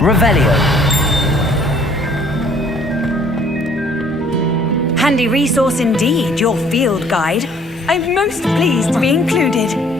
Revelio. Handy resource indeed, your field guide. I'm most pleased to be included.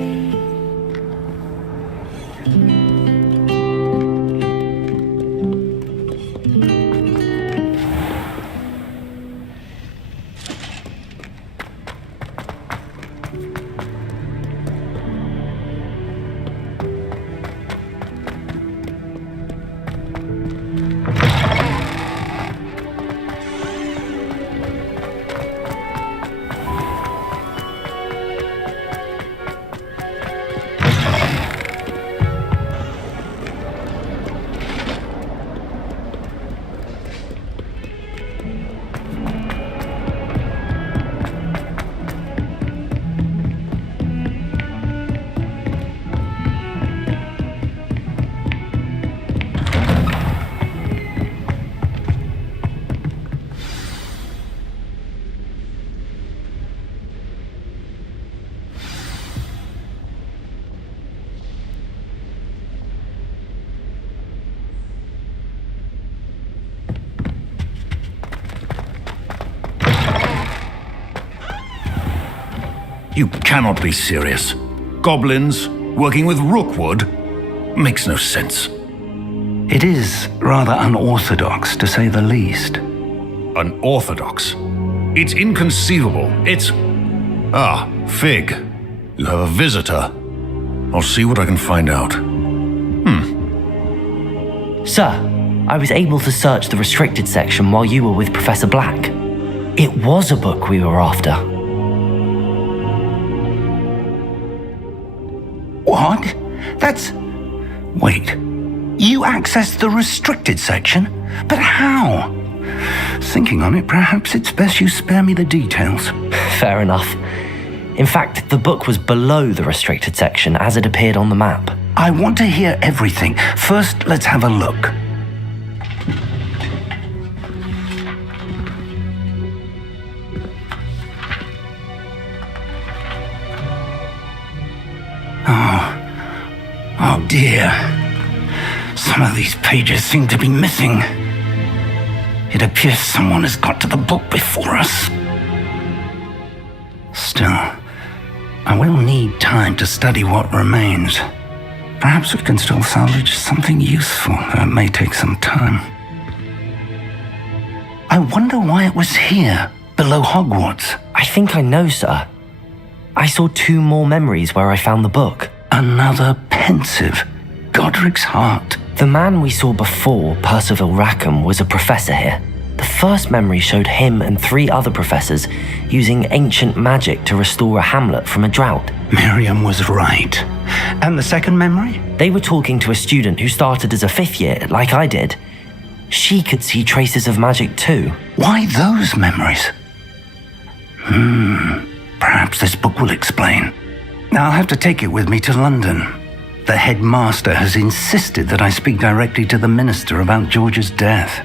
You cannot be serious. Goblins working with Rookwood? Makes no sense. It is rather unorthodox, to say the least. Unorthodox? It's inconceivable. It's... Ah, Fig. You have a visitor. I'll see what I can find out. Sir, I was able to search the restricted section while you were with Professor Black. It was a book we were after. What? That's... Wait. You accessed the restricted section? But how? Thinking on it, perhaps it's best you spare me the details. Fair enough. In fact, the book was below the restricted section as it appeared on the map. I want to hear everything. First, let's have a look. Oh dear. Some of these pages seem to be missing. It appears someone has got to the book before us. Still, I will need time to study what remains. Perhaps we can still salvage something useful, though it may take some time. I wonder why it was here, below Hogwarts. I think I know, sir. I saw 2 more memories where I found the book. Another pensive. Godric's heart. The man we saw before, Percival Rackham, was a professor here. The first memory showed him and 3 other professors using ancient magic to restore a hamlet from a drought. Miriam was right. And the second memory? They were talking to a student who started as a 5th year, like I did. She could see traces of magic too. Why those memories? Perhaps this book will explain. I'll have to take it with me to London. The headmaster has insisted that I speak directly to the minister about George's death.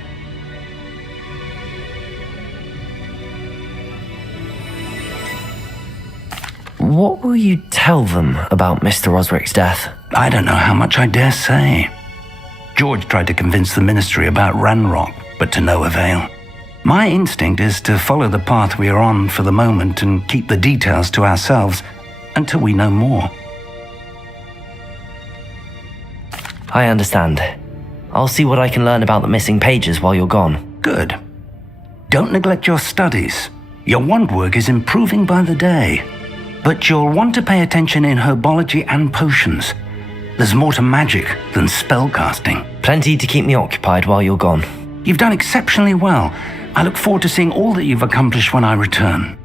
What will you tell them about Mr. Osric's death? I don't know how much I dare say. George tried to convince the ministry about Ranrock, but to no avail. My instinct is to follow the path we are on for the moment and keep the details to ourselves until we know more. I understand. I'll see what I can learn about the missing pages while you're gone. Good. Don't neglect your studies. Your wand work is improving by the day. But you'll want to pay attention in herbology and potions. There's more to magic than spellcasting. Plenty to keep me occupied while you're gone. You've done exceptionally well. I look forward to seeing all that you've accomplished when I return.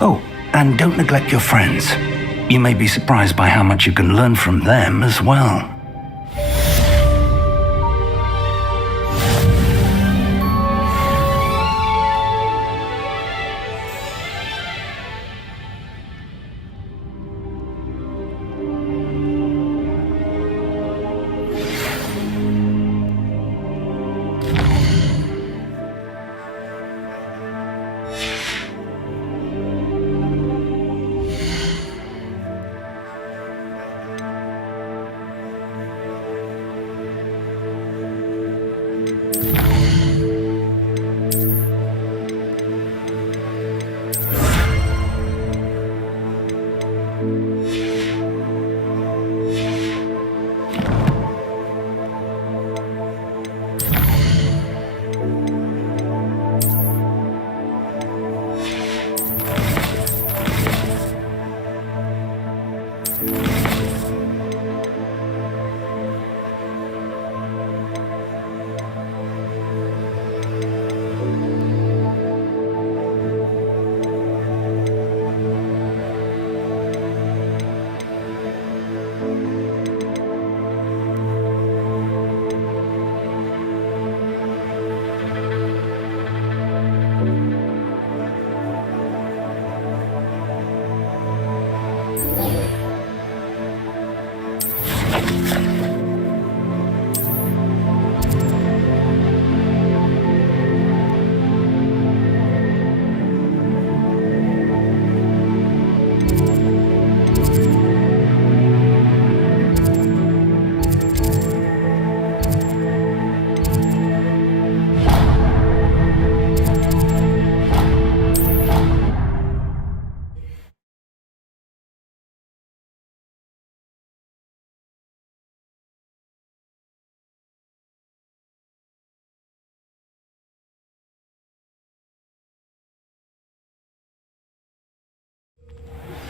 Oh, and don't neglect your friends. You may be surprised by how much you can learn from them as well.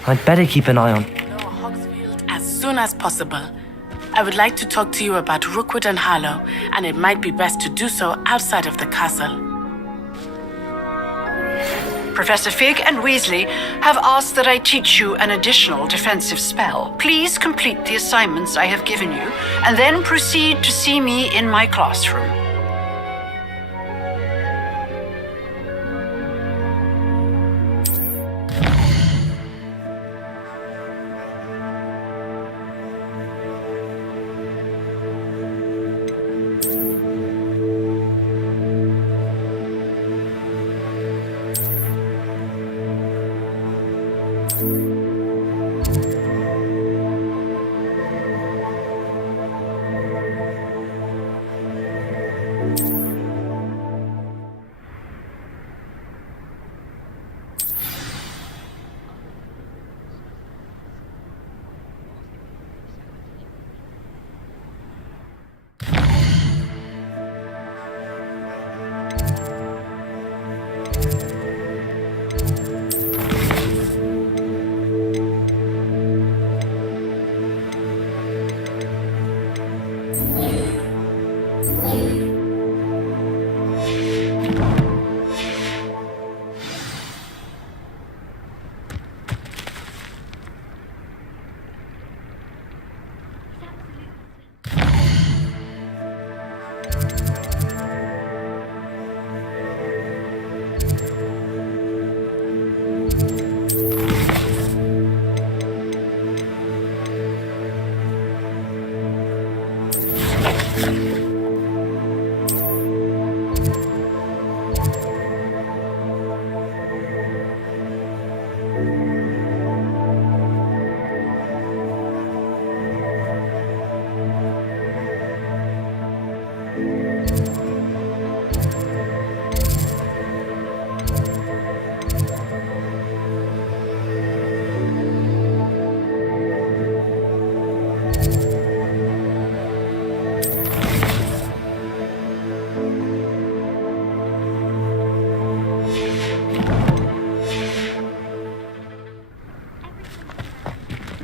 I'd better keep an eye on... Hogsfield as soon as possible. I would like to talk to you about Rookwood and Harlow, and it might be best to do so outside of the castle. Professor Fig and Weasley have asked that I teach you an additional defensive spell. Please complete the assignments I have given you, and then proceed to see me in my classroom.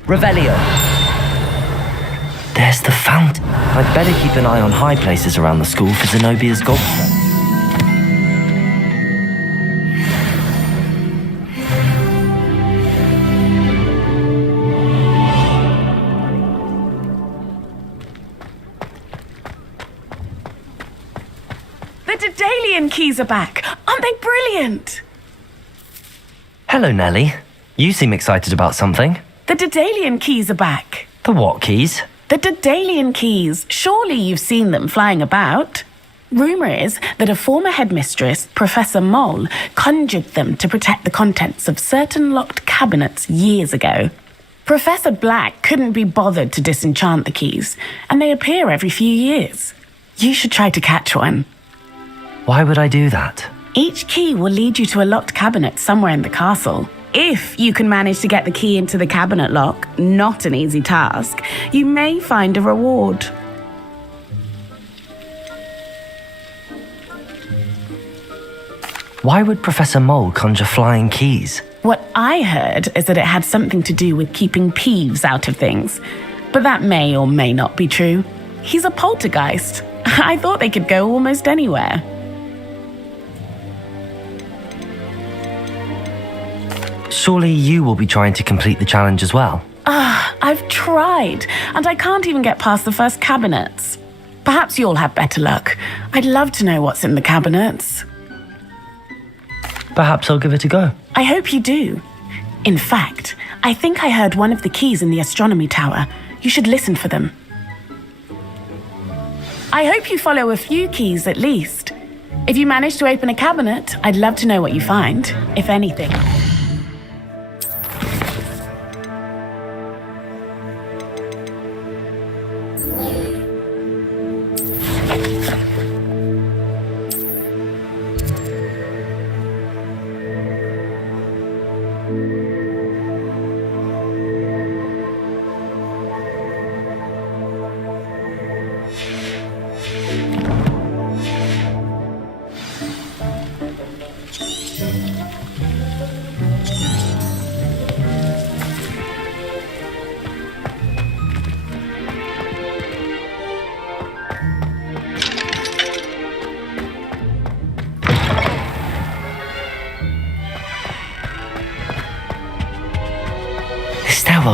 Revelio. There's the fountain. I'd better keep an eye on high places around the school for Zenobia's gobstone. The Daedalian keys are back! Aren't they brilliant? Hello, Nellie. You seem excited about something. The Daedalian keys are back. The what keys? The Daedalian keys. Surely you've seen them flying about. Rumour is that a former headmistress, Professor Mole, conjured them to protect the contents of certain locked cabinets years ago. Professor Black couldn't be bothered to disenchant the keys, and they appear every few years. You should try to catch one. Why would I do that? Each key will lead you to a locked cabinet somewhere in the castle. If you can manage to get the key into the cabinet lock, not an easy task, you may find a reward. Why would Professor Mole conjure flying keys? What I heard is that it had something to do with keeping Peeves out of things. But that may or may not be true. He's a poltergeist. I thought they could go almost anywhere. Surely you will be trying to complete the challenge as well. I've tried, and I can't even get past the first cabinets. Perhaps you'll have better luck. I'd love to know what's in the cabinets. Perhaps I'll give it a go. I hope you do. In fact, I think I heard one of the keys in the astronomy tower. You should listen for them. I hope you follow a few keys at least. If you manage to open a cabinet, I'd love to know what you find, if anything.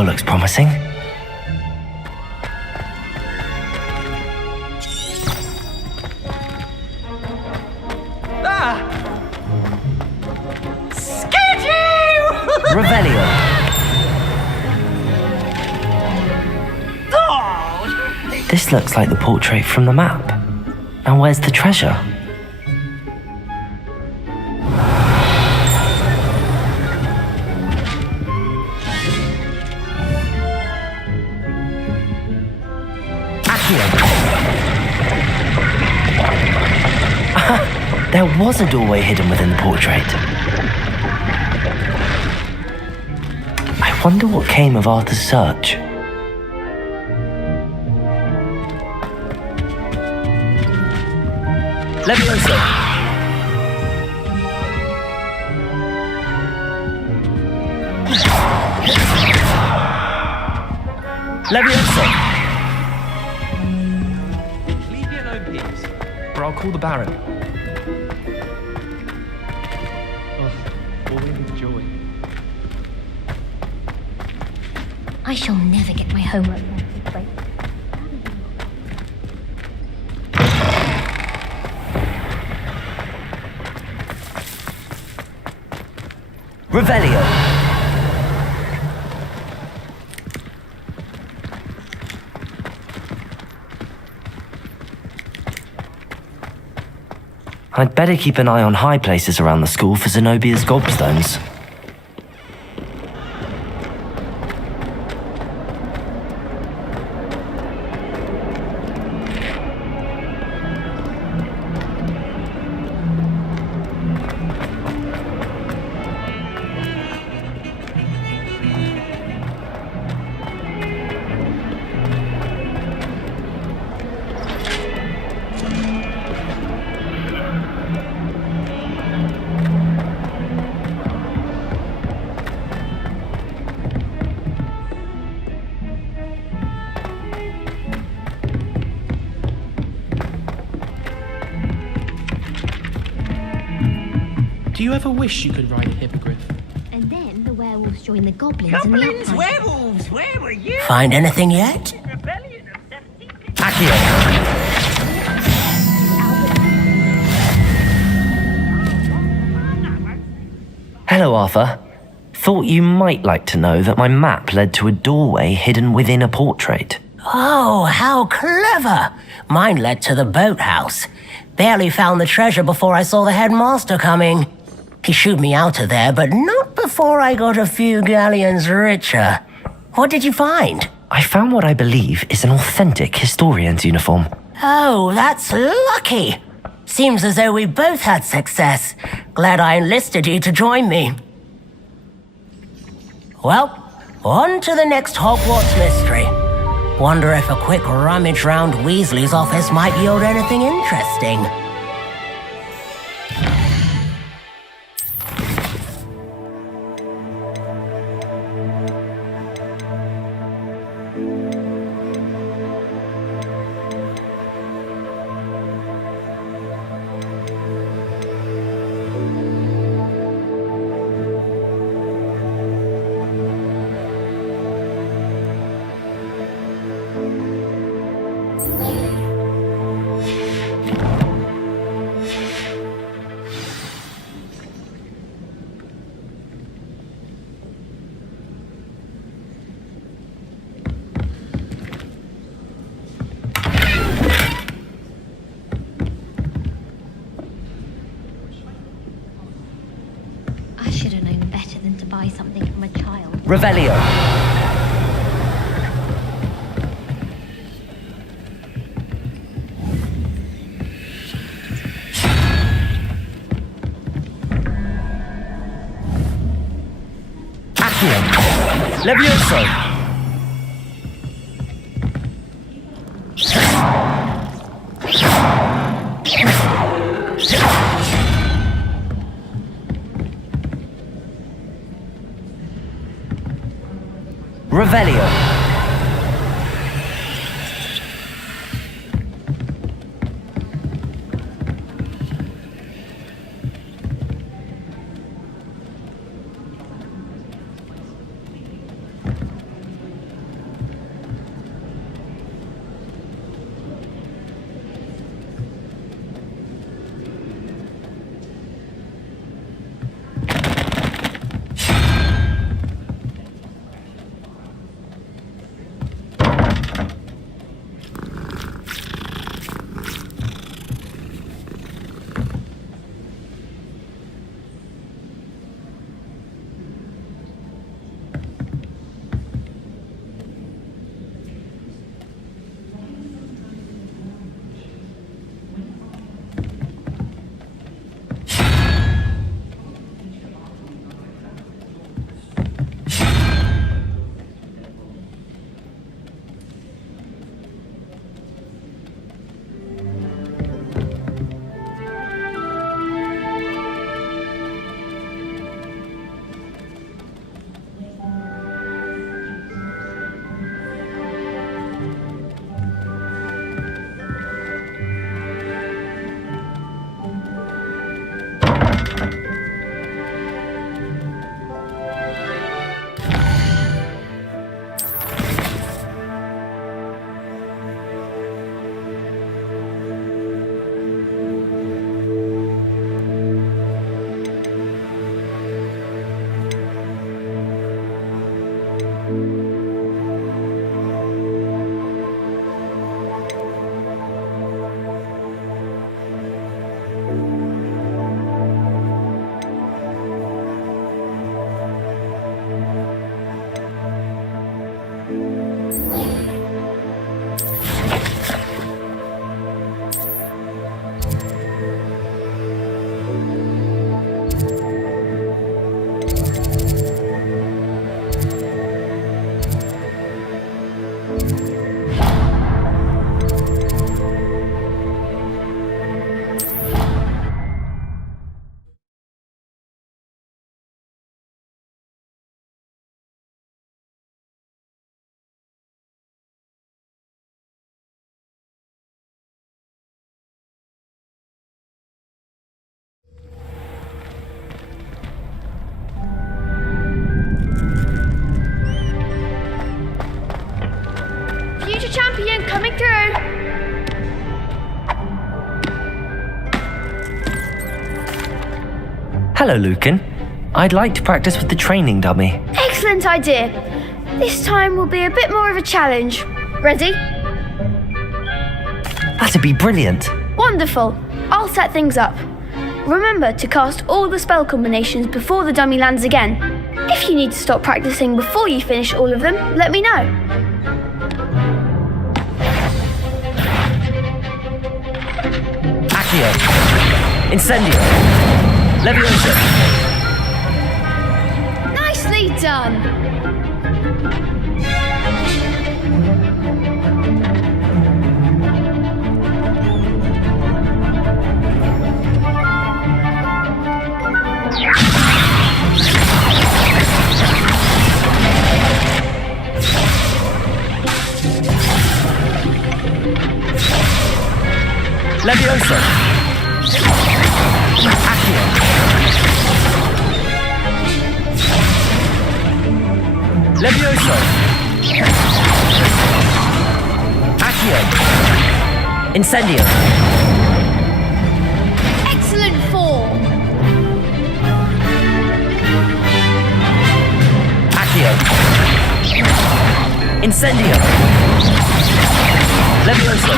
floor looks promising. Scared you! Revelio. This looks like the portrait from the map. Now where's the treasure? There was a doorway hidden within the portrait. I wonder what came of Arthur's search. Levioso. Levioso. Leave me alone, please, or I'll call the Baron. Always with joy. I shall never get my homework done. Revelio. I'd better keep an eye on high places around the school for Zenobia's gobstones. Do you ever wish you could ride a hippogriff? And then the werewolves join the goblins, Goblins, and the outside. werewolves, where were you? Find anything yet? Accio. Hello, Arthur. Thought you might like to know that my map led to a doorway hidden within a portrait. Oh, how clever! Mine led to the boathouse. Barely found the treasure before I saw the headmaster coming. He shooed me out of there, but not before I got a few galleons richer. What did you find? I found what I believe is an authentic historian's uniform. Oh, that's lucky. Seems as though we both had success. Glad I enlisted you to join me. Well, on to the next Hogwarts mystery. Wonder if a quick rummage round Weasley's office might yield anything interesting. I should have known better than to buy something from a child. Revelio. Accio. Levioso. Revelio. Hello, Lucan. I'd like to practice with the training dummy. Excellent idea. This time will be a bit more of a challenge. Ready? That'd be brilliant. Wonderful. I'll set things up. Remember to cast all the spell combinations before the dummy lands again. If you need to stop practicing before you finish all of them, let me know. Accio. Incendio. Leviosa. Nicely done. Leviosa. Accio. Leviosa. Accio. Incendio. Excellent form. Accio. Incendio. Leviosa.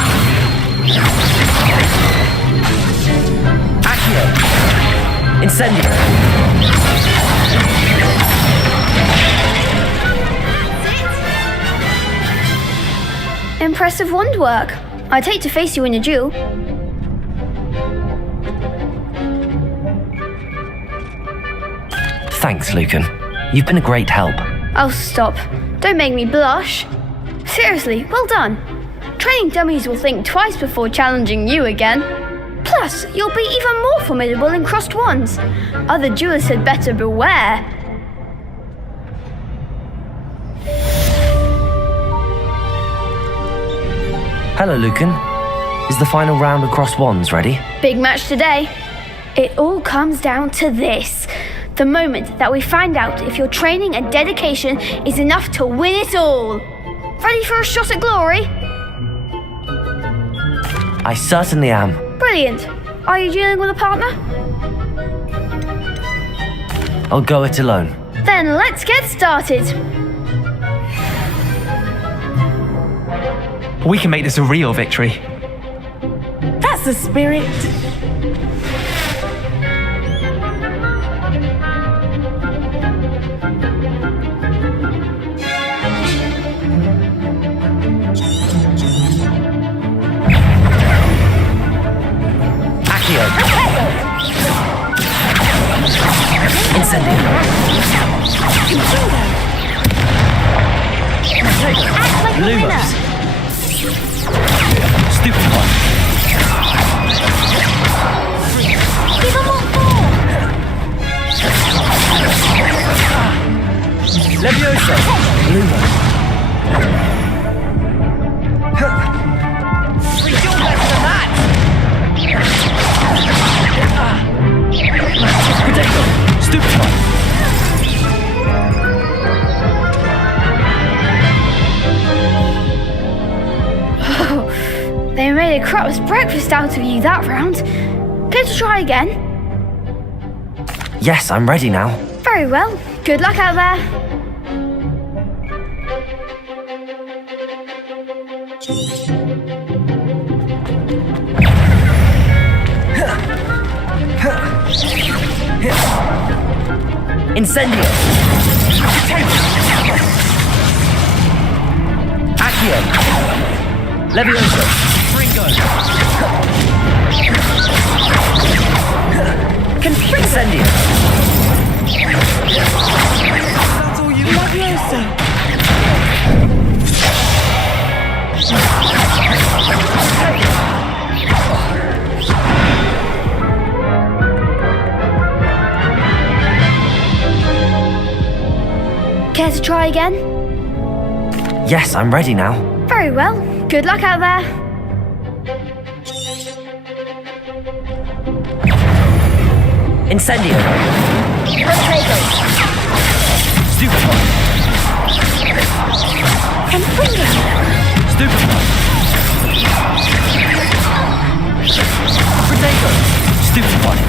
Accio. Incendio. Impressive wand work. I'd hate to face you in a duel. Thanks, Lucan. You've been a great help. Oh, stop. Don't make me blush. Seriously, well done. Training dummies will think twice before challenging you again. Plus, you'll be even more formidable in crossed wands. Other duelists had better beware. Hello, Lucan. Is the final round of cross wands ready? Big match today. It all comes down to this. The moment that we find out if your training and dedication is enough to win it all. Ready for a shot at glory? I certainly am. Brilliant. Are you dealing with a partner? I'll go it alone. Then let's get started. We can make this a real victory. That's the spirit. Accio. Incendio. Act like a winner. Lumos. Stupid one. Give them all four. Leviosa. Lumos. We do better than that! Protector. Stupid one. They made a crap's breakfast out of you that round. Care to try again? Yes, I'm ready now. Very well. Good luck out there. Incendio. Accio. Leviosa. Ringo. Incendio. That's all you Leviosa. Care to try again? Yes, I'm ready now. Very well. Good luck out there. Incendio. Potato. Stupid one. And finger. Stupid one. Potato. Stupid one.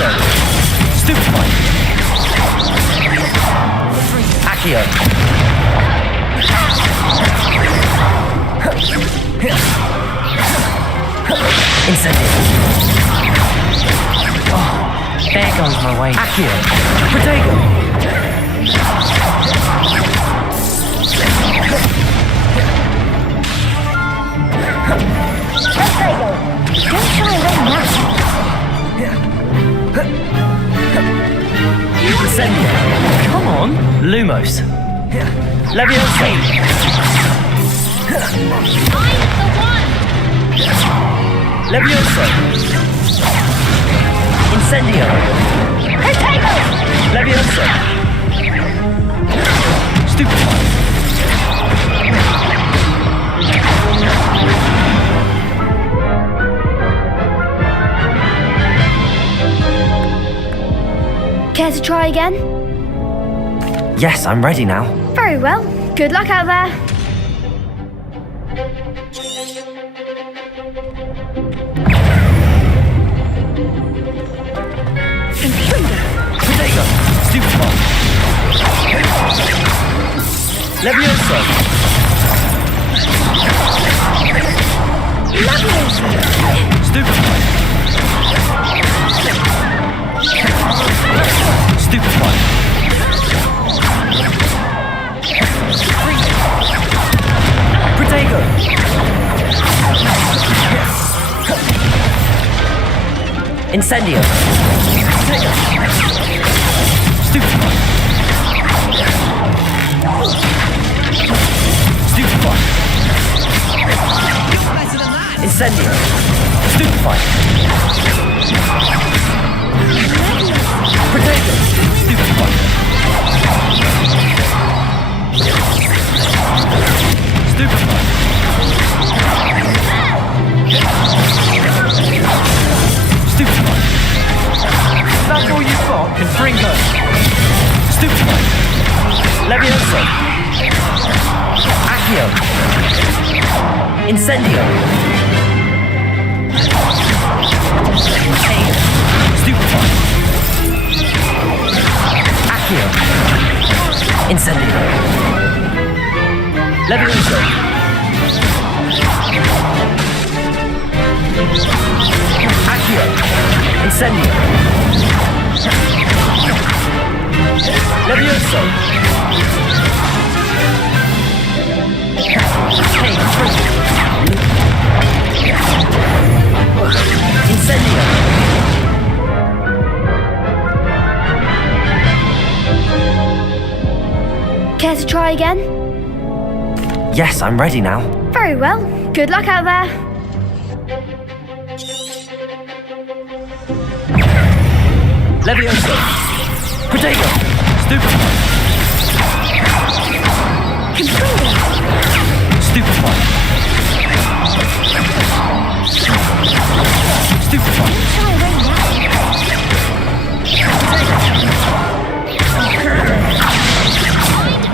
Levioso! Stupefy! Accio! Incendio! Oh, there goes my way. Accio! Protego! Don't try and run that. Incendio! Come on! Lumos! Levioso! Levioso! Incendio! Levioso! Stupefy! Care to try again? Yes, I'm ready now. Very well. Good luck out there. Protego! Stupefy! Levioso! Stupefy! Stupefy! Protego! Incendio! Stupefy! Stupefy! Incendio! Stupefy! Protego! Stupefy! Stupefy! Stupefy! That's all you've got? Confringo! Stupefy! Levioso! Accio! Incendio! Stupefy! Accio! Incendio! Levioso! Accio! Incendio! Levioso! Hey, Incendio! Care to try again? Yes, I'm ready now. Very well. Good luck out there. Levioso! Protego! Stupefy! Stupefy! Stupefy!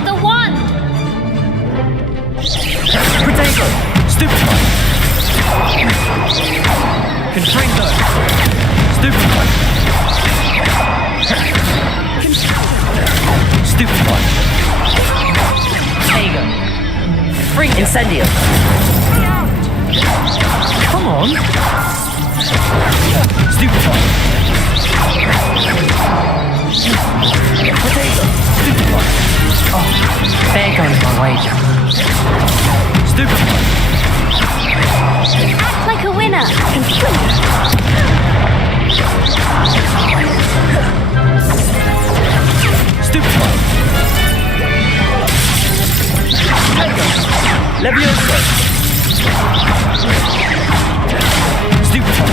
The one! Protego! Stupefy! Confringo! Stupefy! Stupefy! Protego! Free Incendio! Come on! Stupefy! Protego! Stupefy! Oh, there goes my wager. Stupefy! Act like a winner. Stupefy! Levioso! Stupefy!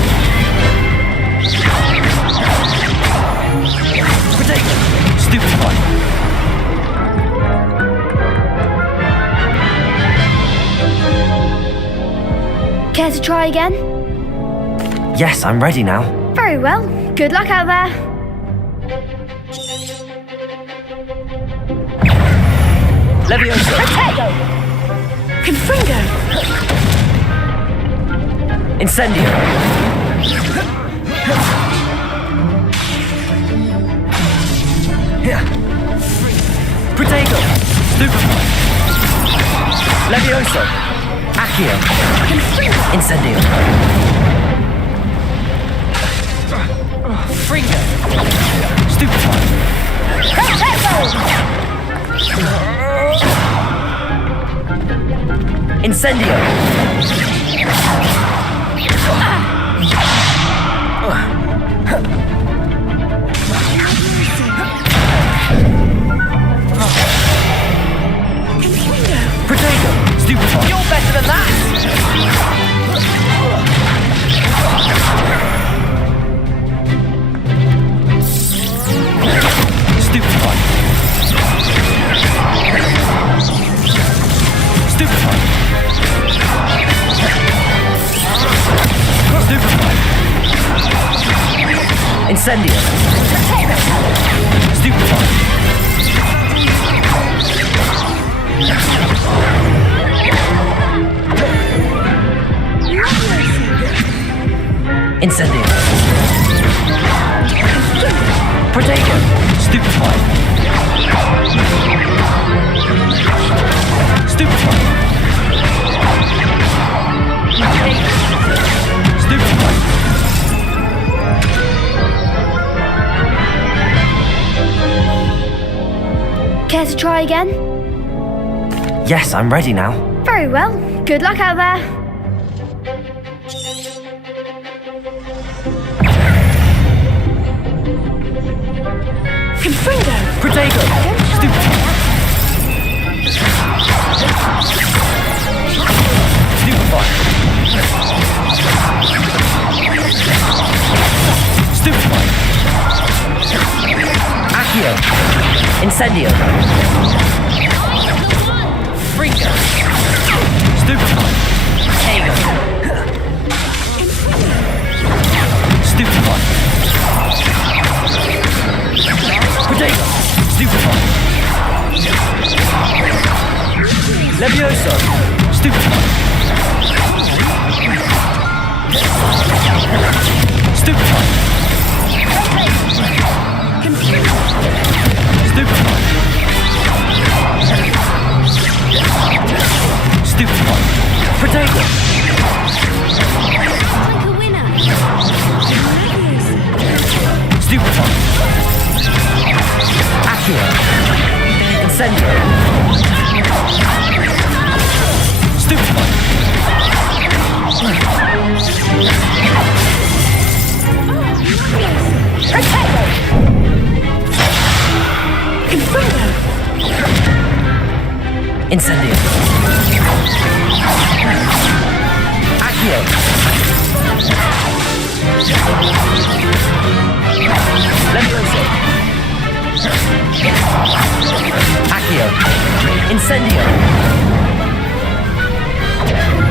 Protego! Stupefy! Care to try again? Yes, I'm ready now. Very well. Good luck out there. Levioso! Protego! Confringo! Incendio! Protego! Stupefy! Levioso! Accio! Incendio! Fringo! Stupefy! Incendio! Protego! Stupefy! You're better than that! Stupefy! Stupefy! Stupefy! Incendio! Stupefy! Incendio! Protego! Stupefy! Stupefy! Stupefy! Care to try again? Yes, I'm ready now. Very well. Good luck out there. Confringo! Protego! Stupefy! Stupefy! Stupefy! Accio! Incendio! Fringo! Stupefy! Tego! Stupefy! Protego! Stupefy! Levioso! Stupefy! Stupefy! Stupefy! Stupefy! Protego! Like a winner. Stupefy! Accio! Incendio! Stupefy! Protego! Confringo! Incendio! Accio! Levioso! Accio! Incendio!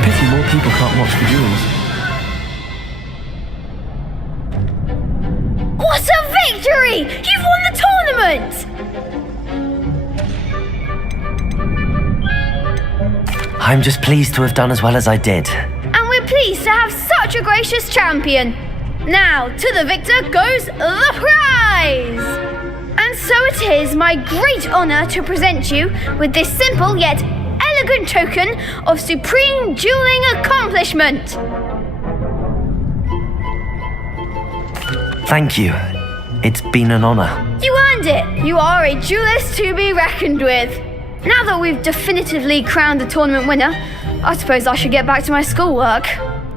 Pity more people can't watch the duels. What a victory! You've won the tournament! I'm just pleased to have done as well as I did. And we're pleased to have such a gracious champion. Now, to the victor goes the prize! And so it is my great honour to present you with this simple yet elegant token of supreme dueling accomplishment. Thank you. It's been an honor. You earned it. You are a duelist to be reckoned with. Now that we've definitively crowned the tournament winner, I suppose I should get back to my schoolwork.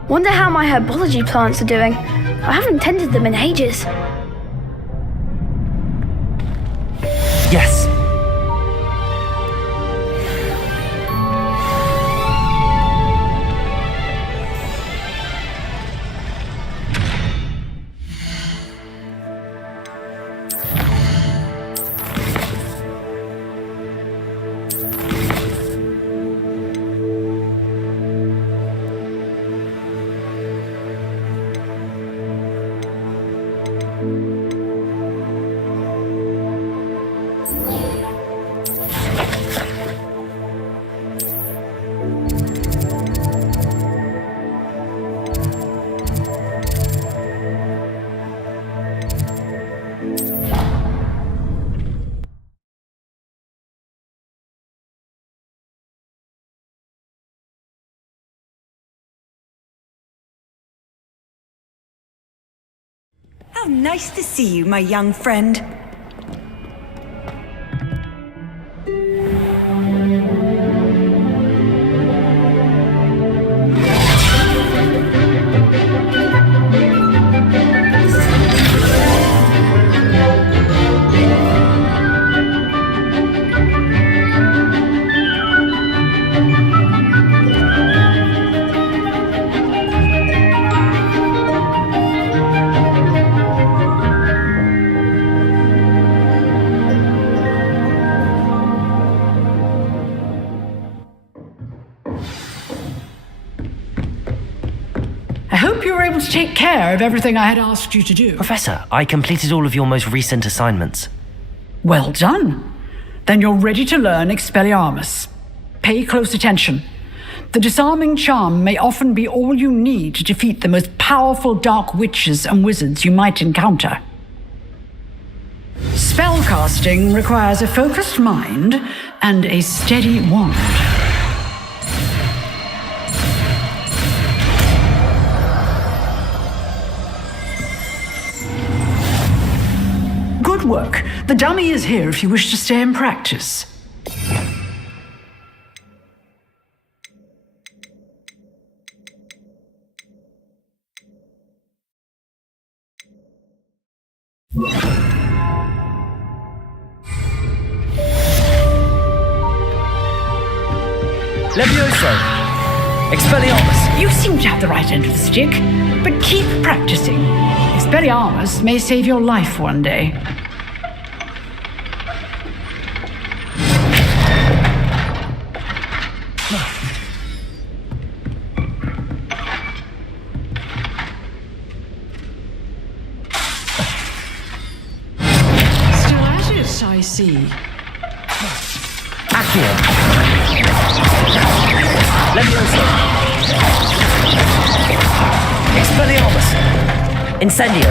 Wonder how my herbology plants are doing. I haven't tended them in ages. Yes. How nice to see you, my young friend. I hope you were able to take care of everything I had asked you to do. Professor, I completed all of your most recent assignments. Well done. Then you're ready to learn Expelliarmus. Pay close attention. The disarming charm may often be all you need to defeat the most powerful dark witches and wizards you might encounter. Spellcasting requires a focused mind and a steady wand. Good work. The dummy is here if you wish to stay and practice. Levioso! Expelliarmus! You seem to have the right end of the stick, but keep practicing. Expelliarmus may save your life one day. Still at it, I see. Accio! Levioso! Expelliarmus! Incendio!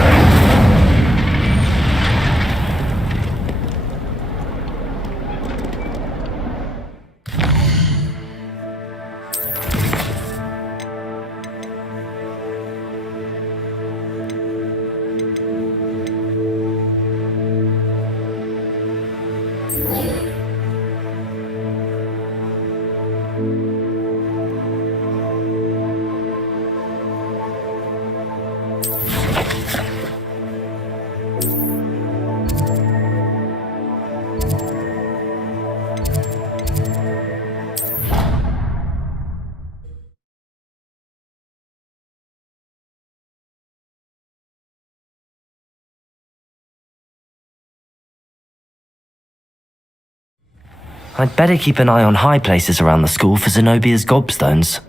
I'd better keep an eye on high places around the school for Zenobia's gobstones.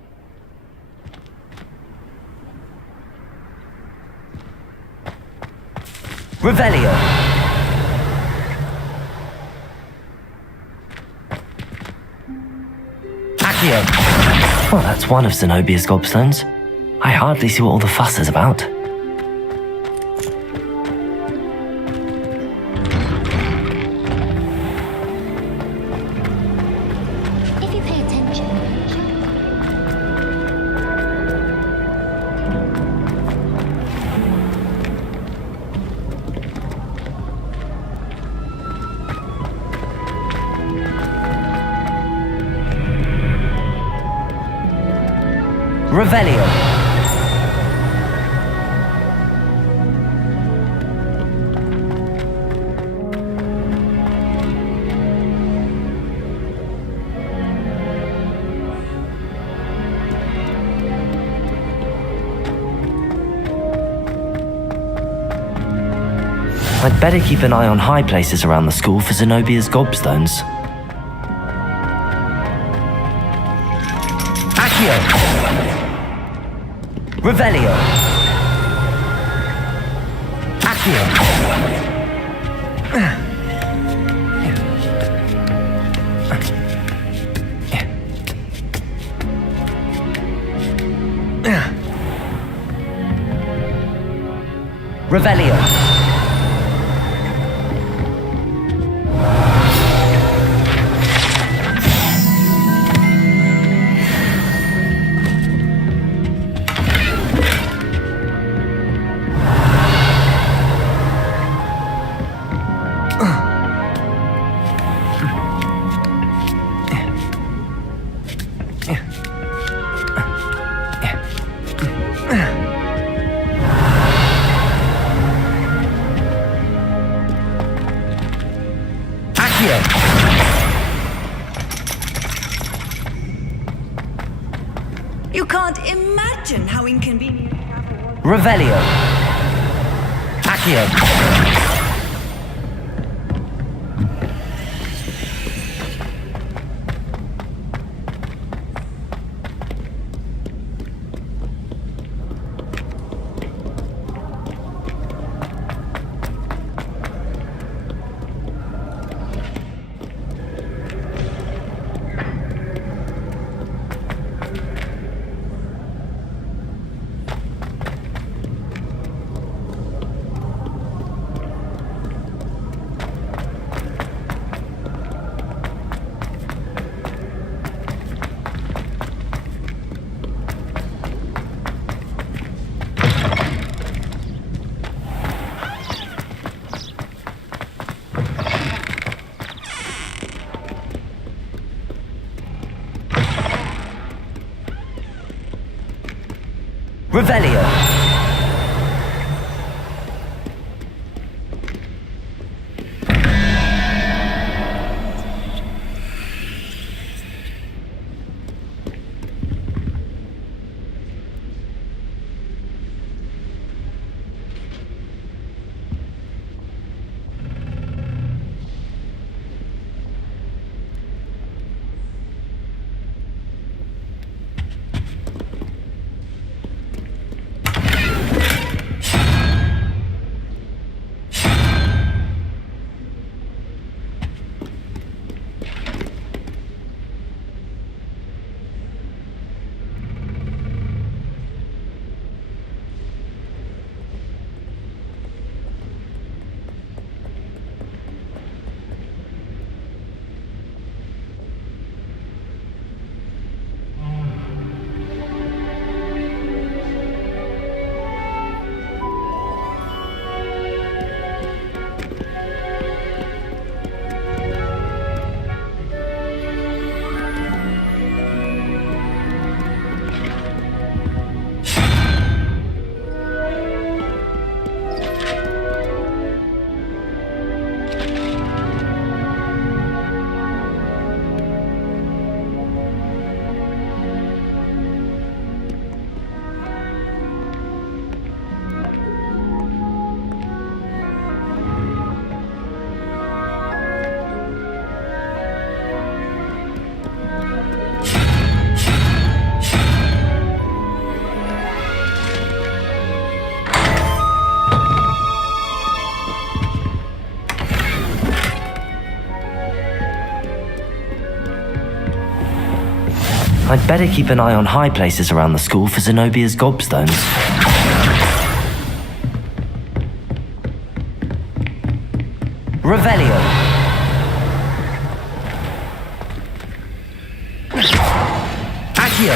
Revelio! Accio! Well, that's one of Zenobia's gobstones. I hardly see what all the fuss is about. Revelio. I'd better keep an eye on high places around the school for Zenobia's gobstones. Accio! Revelio! Accio! Revelio! Accio! You can't imagine how inconvenient travel was. Revelio. Accio. Revelio. I'd better keep an eye on high places around the school for Zenobia's gobstones. Revelio. Accio.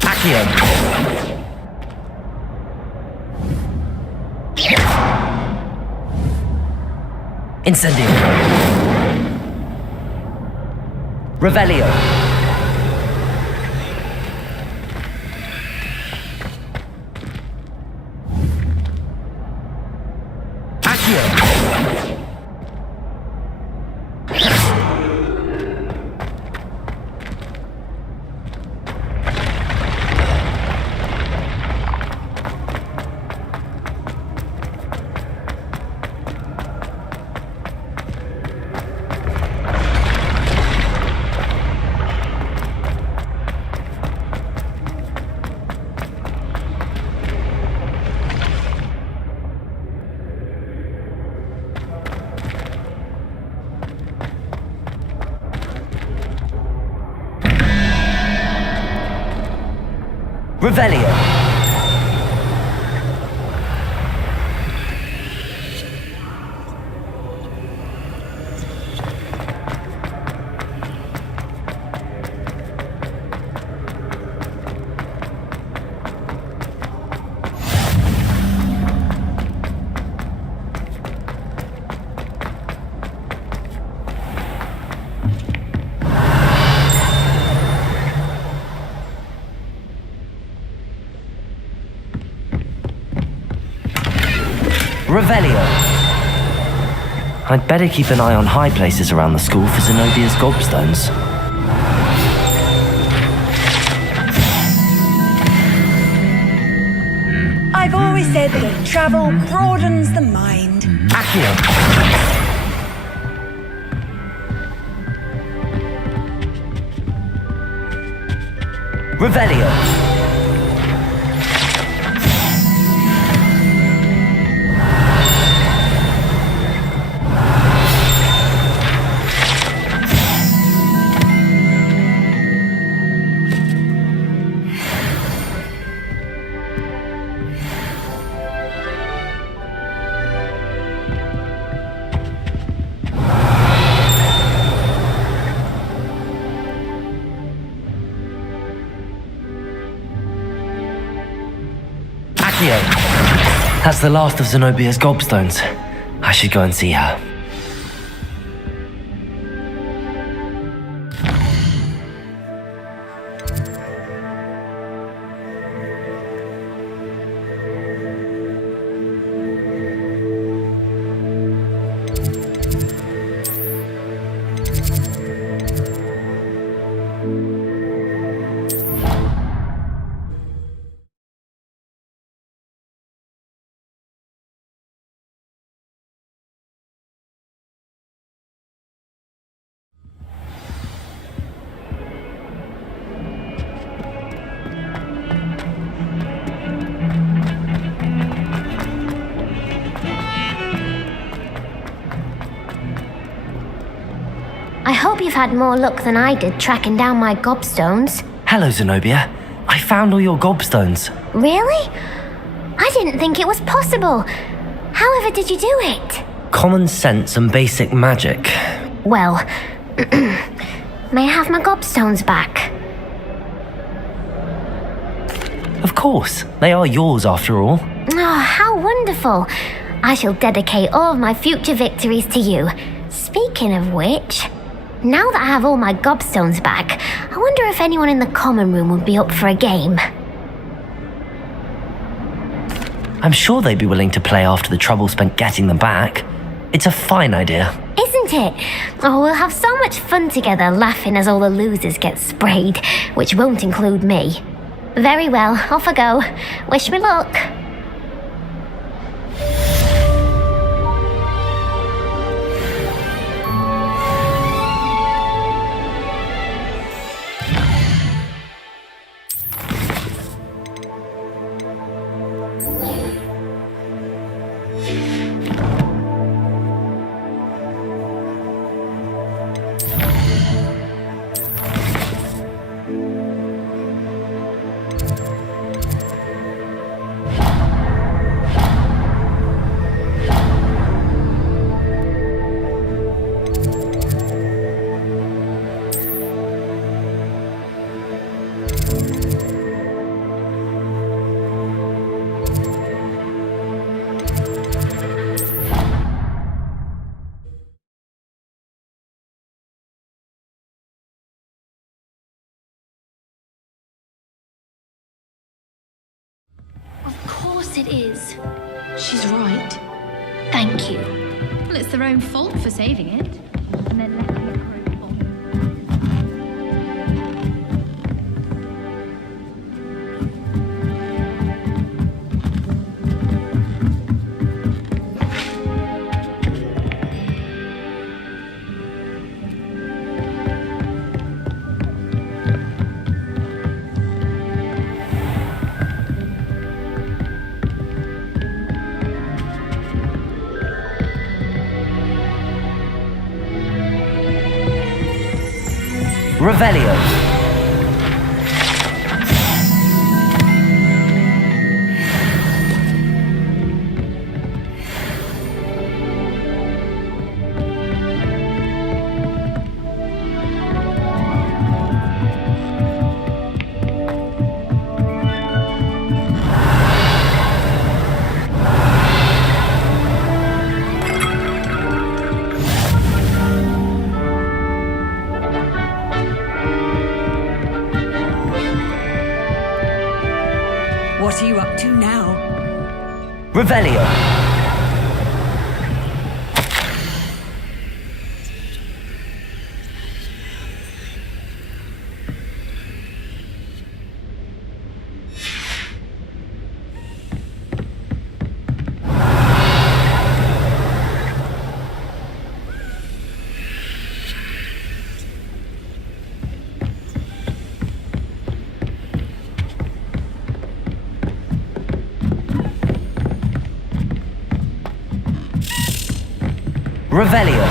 Accio. Incendio. Revelio. Accio. Revelio. Revelio. I'd better keep an eye on high places around the school for Zenobia's gobstones. I've always said that travel broadens the mind. Accio. Revelio. That's the last of Zenobia's gobstones. I should go and see her. I hope you've had more luck than I did tracking down my gobstones. Hello, Zenobia. I found all your gobstones. Really? I didn't think it was possible. However did you do it? Common sense and basic magic. Well, may I have my gobstones back? Of course. They are yours after all. Oh, how wonderful. I shall dedicate all of my future victories to you. Speaking of which, now that I have all my gobstones back, I wonder if anyone in the common room would be up for a game. I'm sure they'd be willing to play after the trouble spent getting them back. It's a fine idea. Isn't it? Oh, we'll have so much fun together laughing as all the losers get sprayed, which won't include me. Very well, off I go. Wish me luck. Of course it is. She's right. Thank you. Well, it's their own fault for saving it. And then letting it grow on. Revelio. What are you up to now? Revelio. Revelio.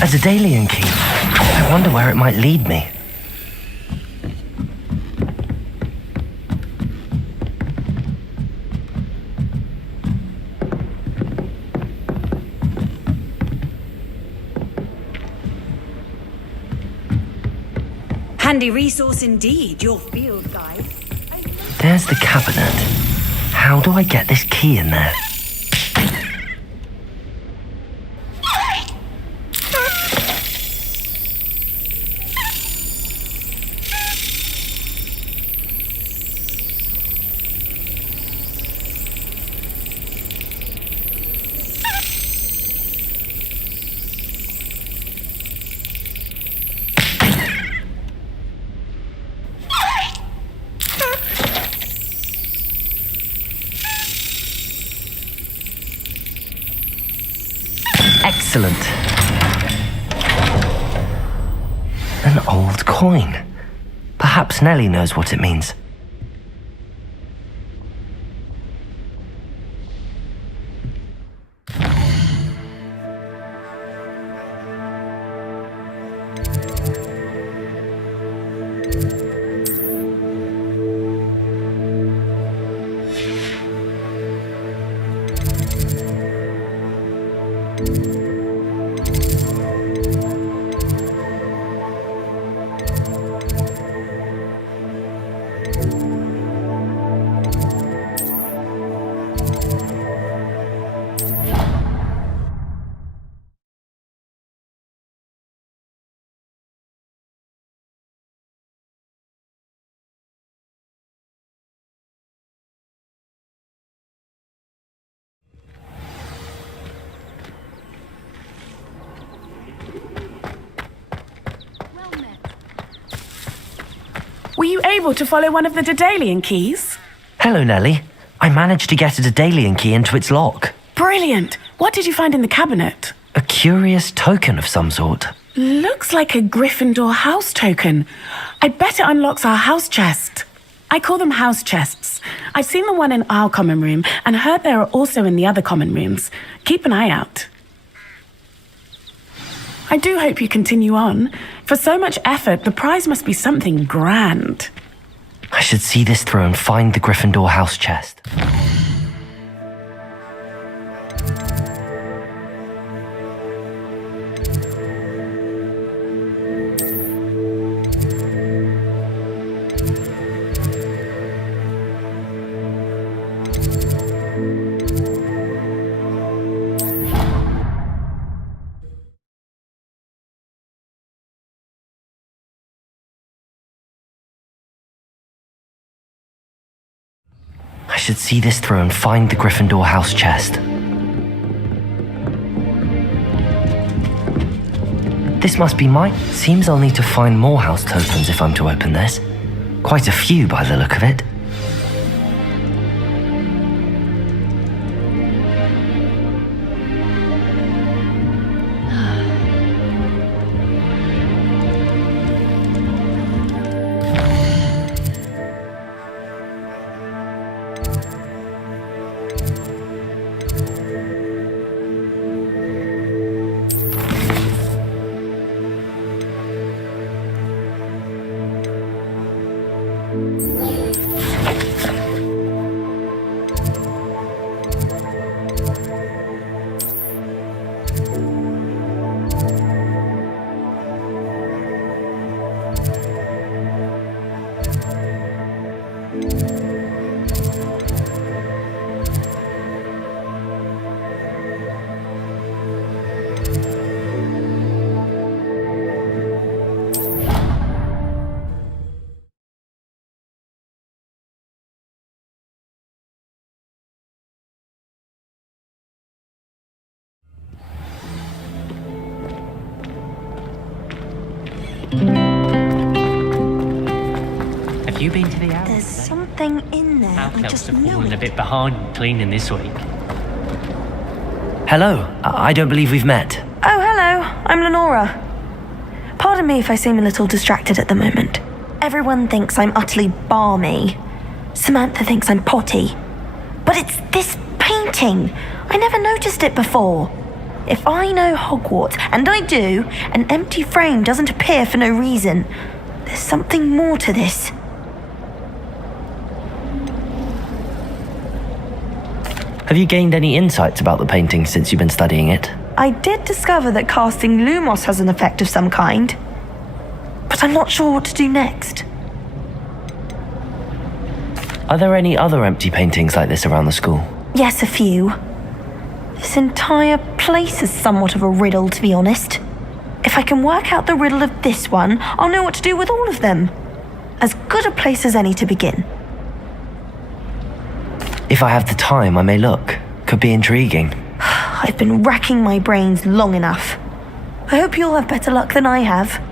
A Daedalian key. I wonder where it might lead me. Handy resource indeed, your field guide. There's the cabinet. How do I get this key in there? Excellent. An old coin. Perhaps Nellie knows what it means. Were you able to follow one of the Daedalian keys? Hello, Nellie. I managed to get a Daedalian key into its lock. Brilliant! What did you find in the cabinet? A curious token of some sort. Looks like a Gryffindor house token. I bet it unlocks our house chest. I call them house chests. I've seen the one in our common room and heard there are also in the other common rooms. Keep an eye out. I do hope you continue on. For so much effort, the prize must be something grand. I should see this through and find the Gryffindor house chest. I should see this through and find the Gryffindor house chest. This must be mine. Seems I'll need to find more house tokens if I'm to open this. Quite a few by the look of it. Have you been to the house? There's something in there. Our I elves just are know falling it. a bit behind cleaning this week. Hello, I don't believe we've met. Oh, hello. I'm Lenora. Pardon me if I seem a little distracted at the moment. Everyone thinks I'm utterly balmy. Samantha thinks I'm potty. But it's this painting. I never noticed it before. If I know Hogwarts, and I do, an empty frame doesn't appear for no reason. There's something more to this. Have you gained any insights about the painting since you've been studying it? I did discover that casting Lumos has an effect of some kind, but I'm not sure what to do next. Are there any other empty paintings like this around the school? Yes, a few. This entire place is somewhat of a riddle, to be honest. If I can work out the riddle of this one, I'll know what to do with all of them. As good a place as any to begin. If I have the time, I may look. Could be intriguing. I've been racking my brains long enough. I hope you'll have better luck than I have.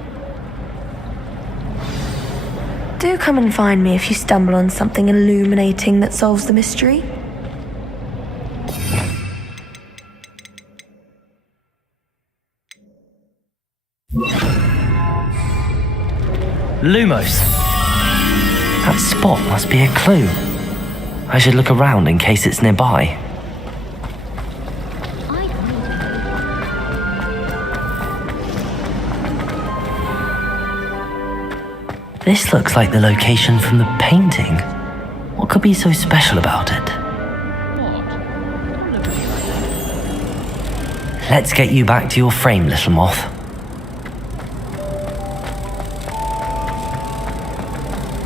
Do come and find me if you stumble on something illuminating that solves the mystery. Lumos! That spot must be a clue. I should look around in case it's nearby. This looks like the location from the painting. What could be so special about it? Let's get you back to your frame, little moth.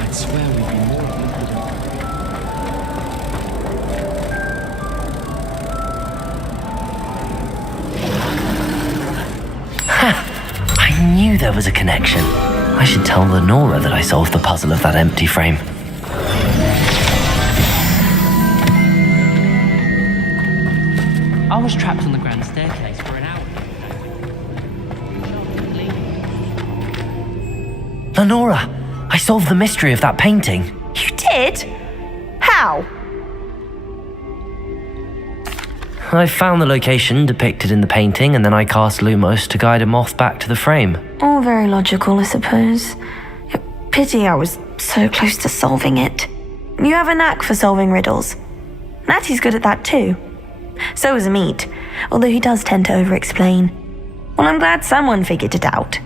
I'd swear we'd be more Ha! I knew there was a connection. I should tell Lenora that I solved the puzzle of that empty frame. I was trapped on the grand staircase for an hour. Lenora, I solved the mystery of that painting. You did? How? I found the location depicted in the painting, and then I cast Lumos to guide a moth back to the frame. All very logical, I suppose. Pity I was so close to solving it. You have a knack for solving riddles. Natty's good at that too. So is Meat, although he does tend to over-explain. Well, I'm glad someone figured it out.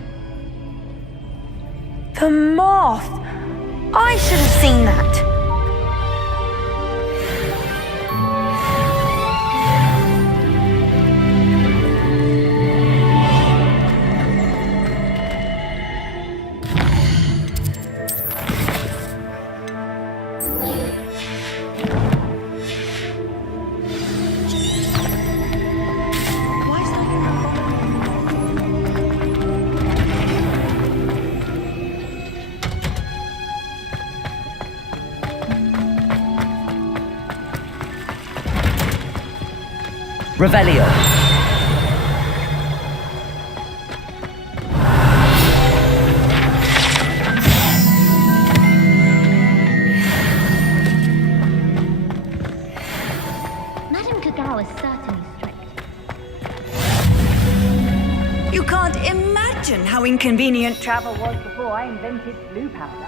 The moth! I should have seen that. Revelio. Madame Kagao is certainly strict. You can't imagine how inconvenient travel was before I invented blue powder.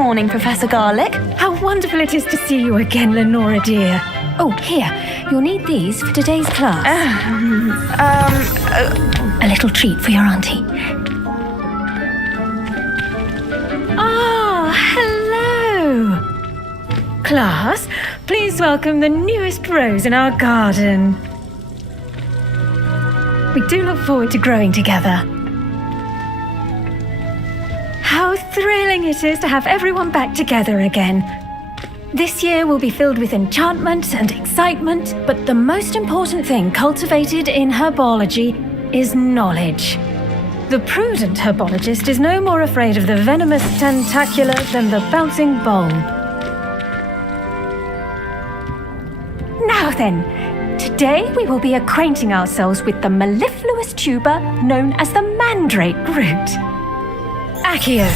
morning, Professor Garlick. How wonderful it is to see you again, Lenora dear. Oh, here, you'll need these for today's class. A little treat for your auntie. Ah, hello. Class, please welcome the newest rose in our garden. We do look forward to growing together. How thrilling it is to have everyone back together again. This year will be filled with enchantment and excitement, but the most important thing cultivated in herbology is knowledge. The prudent herbologist is no more afraid of the venomous tentacula than the bouncing bulb. Now then, today we will be acquainting ourselves with the mellifluous tuber known as the mandrake root. Accio.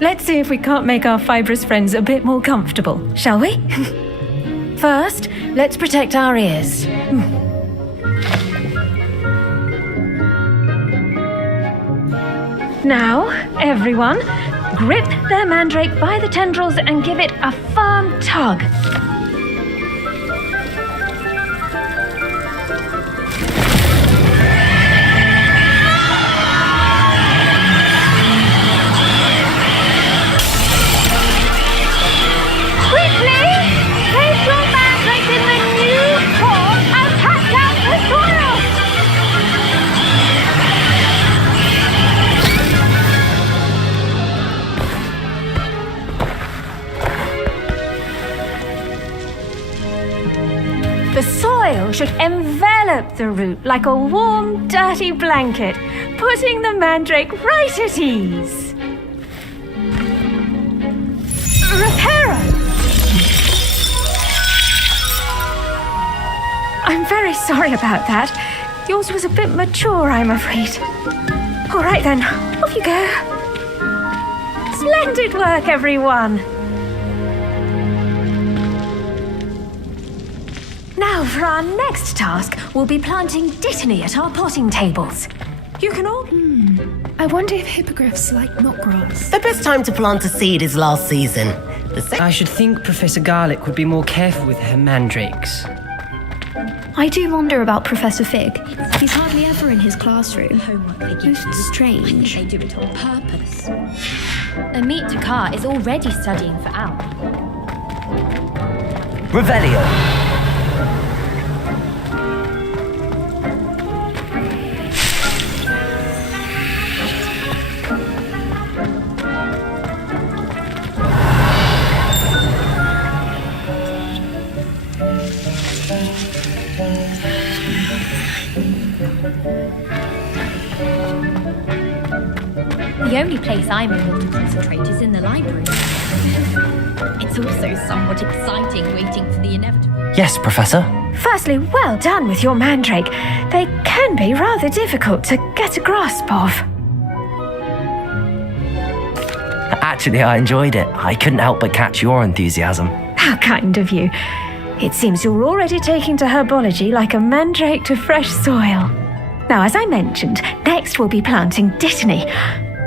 Let's see if we can't make our fibrous friends a bit more comfortable, shall we? First, let's protect our ears. Now, everyone, grip their mandrake by the tendrils and give it a firm tug. The soil should envelop the root like a warm, dirty blanket, putting the mandrake right at ease. Reparo! I'm very sorry about that. Yours was a bit mature, I'm afraid. All right then, off you go. Splendid work, everyone. Now for our next task, we'll be planting dittany at our potting tables. You can all... I wonder if hippogriffs like knotgrass. The best time to plant a seed is last season. I should think Professor Garlick would be more careful with her mandrakes. I do wonder about Professor Fig. He's hardly ever in his classroom. Most strange. I think they do it on purpose. Amit Takar is already studying for Al. Revelio. The only place I'm able to concentrate is in the library. It's also somewhat exciting waiting for the inevitable. Yes, Professor. Firstly, well done with your mandrake. They can be rather difficult to get a grasp of. Actually, I enjoyed it. I couldn't help but catch your enthusiasm. How kind of you. It seems you're already taking to herbology like a mandrake to fresh soil. Now, as I mentioned, next we'll be planting dittany.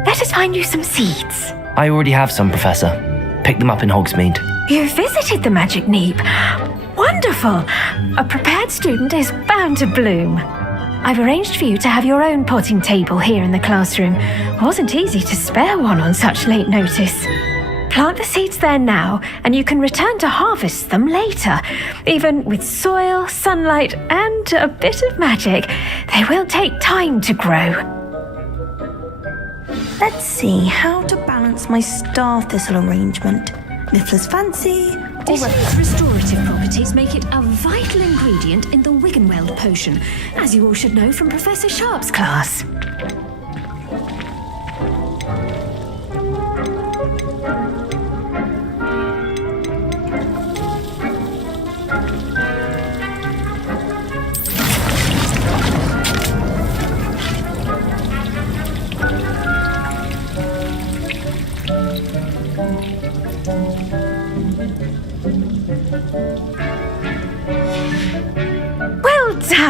Let us find you some seeds. I already have some, Professor. Picked them up in Hogsmeade. You visited the Magic Neep. Wonderful. A prepared student is bound to bloom. I've arranged for you to have your own potting table here in the classroom. Wasn't easy to spare one on such late notice. Plant the seeds there now, and you can return to harvest them later. Even with soil, sunlight, and a bit of magic, they will take time to grow. Let's see how to balance my star thistle arrangement. Miffler's fancy. Dittany's restorative properties make it a vital ingredient in the Wiggenweld potion, as you all should know from Professor Sharp's class.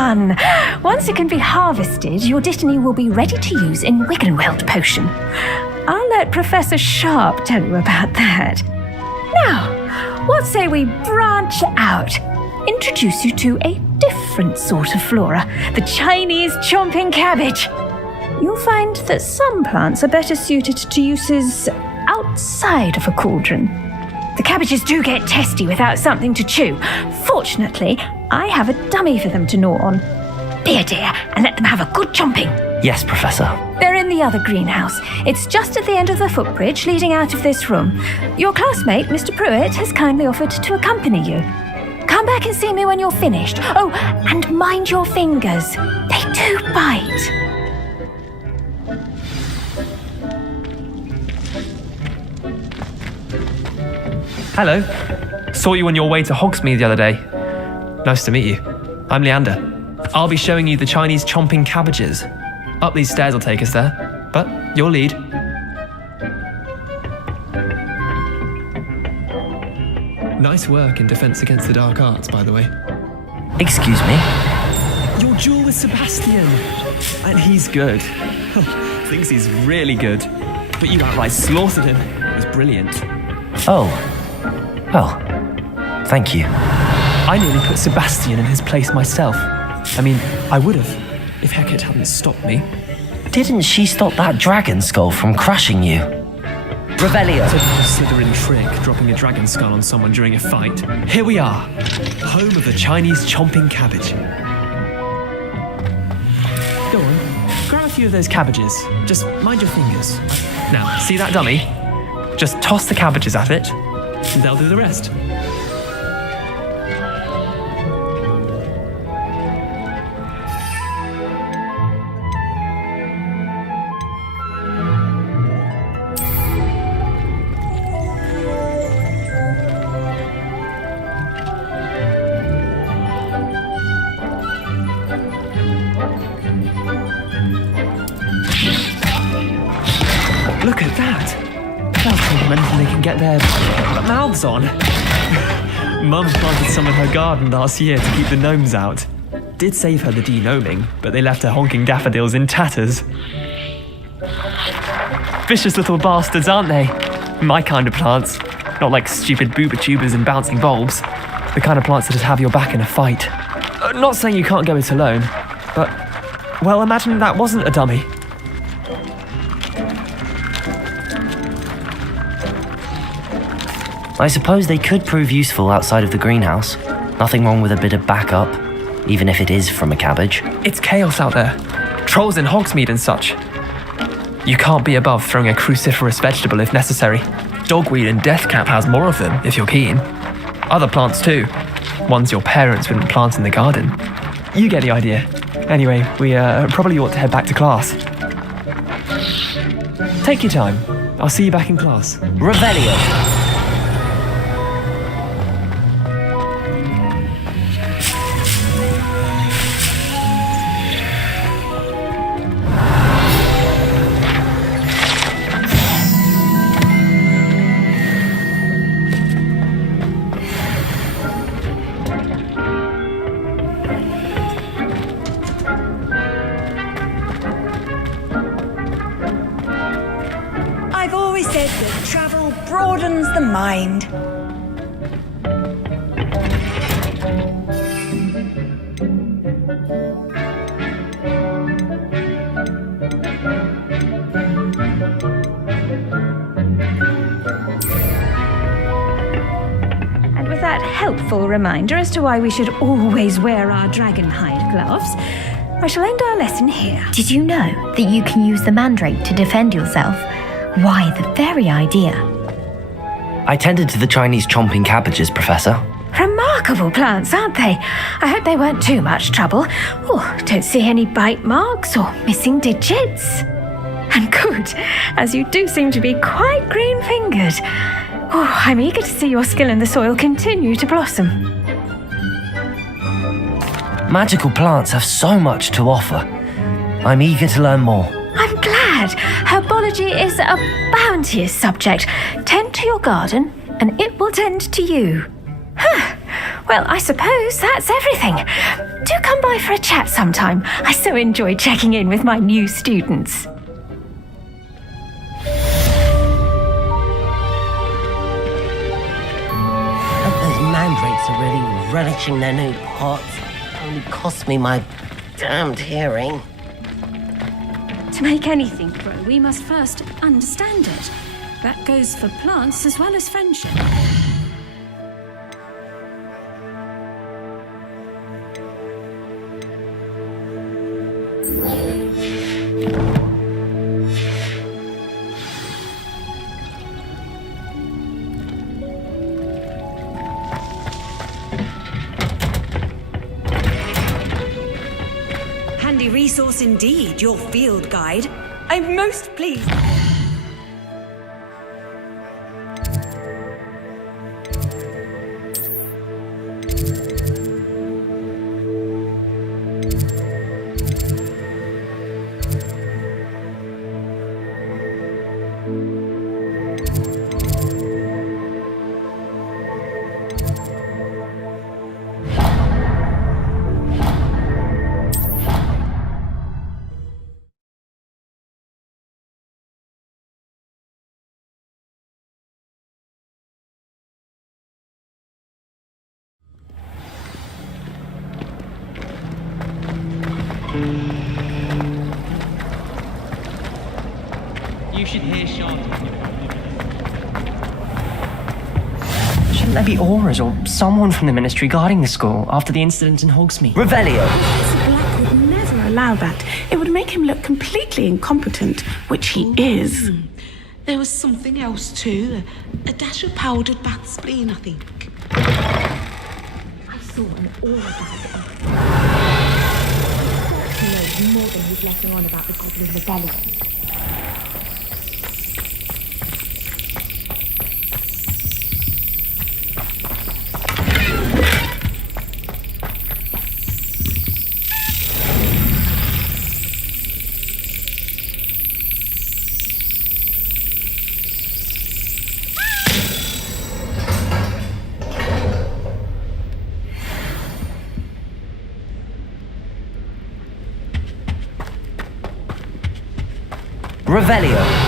done. Once it can be harvested, your Dittany will be ready to use in Wiggenweld potion. I'll let Professor Sharp tell you about that. Now, what say we branch out? Introduce you to a different sort of flora, the Chinese chomping cabbage. You'll find that some plants are better suited to uses outside of a cauldron. The cabbages do get testy without something to chew. Fortunately, I have a dummy for them to gnaw on. Be a dear and let them have a good chomping. Yes, Professor. They're in the other greenhouse. It's just at the end of the footbridge leading out of this room. Your classmate, Mr. Pruitt, has kindly offered to accompany you. Come back and see me when you're finished. Oh, and mind your fingers. They do bite. Hello. Saw you on your way to Hogsmeade the other day. Nice to meet you. I'm Leander. I'll be showing you the Chinese chomping cabbages. Up these stairs will take us there, but your lead. Nice work in Defense Against the Dark Arts, by the way. Excuse me? Your duel with Sebastian. And he's good. Thinks he's really good. But you outright slaughtered him. It was brilliant. Oh. Well, thank you. I nearly put Sebastian in his place myself. I mean, I would have, if Hecate hadn't stopped me. Didn't she stop that dragon skull from crushing you? Revelio. Typical Slytherin trick, dropping a dragon skull on someone during a fight. Here we are, home of the Chinese chomping cabbage. Go on, grab a few of those cabbages. Just mind your fingers. Now, see that dummy? Just toss the cabbages at it, and they'll do the rest. Look at that! They'll take them anything they can get their mouths on. Mum planted some in her garden last year to keep the gnomes out. Did save her the de-gnoming, but they left her honking daffodils in tatters. Vicious little bastards, aren't they? My kind of plants. Not like stupid booba tubers and bouncing bulbs. The kind of plants that just have your back in a fight. Not saying you can't go it alone, but, well, imagine that wasn't a dummy. I suppose they could prove useful outside of the greenhouse. Nothing wrong with a bit of backup, even if it is from a cabbage. It's chaos out there. Trolls in Hogsmeade and such. You can't be above throwing a cruciferous vegetable if necessary. Dogweed and deathcap has more of them, if you're keen. Other plants too. Ones your parents wouldn't plant in the garden. You get the idea. Anyway, we probably ought to head back to class. Take your time. I'll see you back in class. Revelio. I've always said that travel broadens the mind. And with that helpful reminder as to why we should always wear our dragon hide gloves, I shall end our lesson here. Did you know that you can use the mandrake to defend yourself? Why, the very idea. I tended to the Chinese chomping cabbages, Professor. Remarkable plants, aren't they? I hope they weren't too much trouble. Oh, don't see any bite marks or missing digits. And good, as you do seem to be quite green-fingered. Oh, I'm eager to see your skill in the soil continue to blossom. Magical plants have so much to offer. I'm eager to learn more. I'm glad. Herbology is a bounteous subject. Tend to your garden, and it will tend to you. Well, I suppose that's everything. Do come by for a chat sometime. I so enjoy checking in with my new students. Those mandrakes are really relishing their new pots. Only cost me my damned hearing. To make anything grow, we must first understand it. That goes for plants as well as friendship. Handy resource indeed, your field guide. I'm most pleased. You should hear Sean. Shouldn't there be auras or someone from the ministry guarding the school after the incident in Hogsmeade? Revelio! Professor Black would never allow that. It would make him look completely incompetent, which he is. There was something else too. A dash of powdered bat spleen, I think. I saw an aura bag. He knows more than he's letting on about the Goblin Rebellion. Revelio!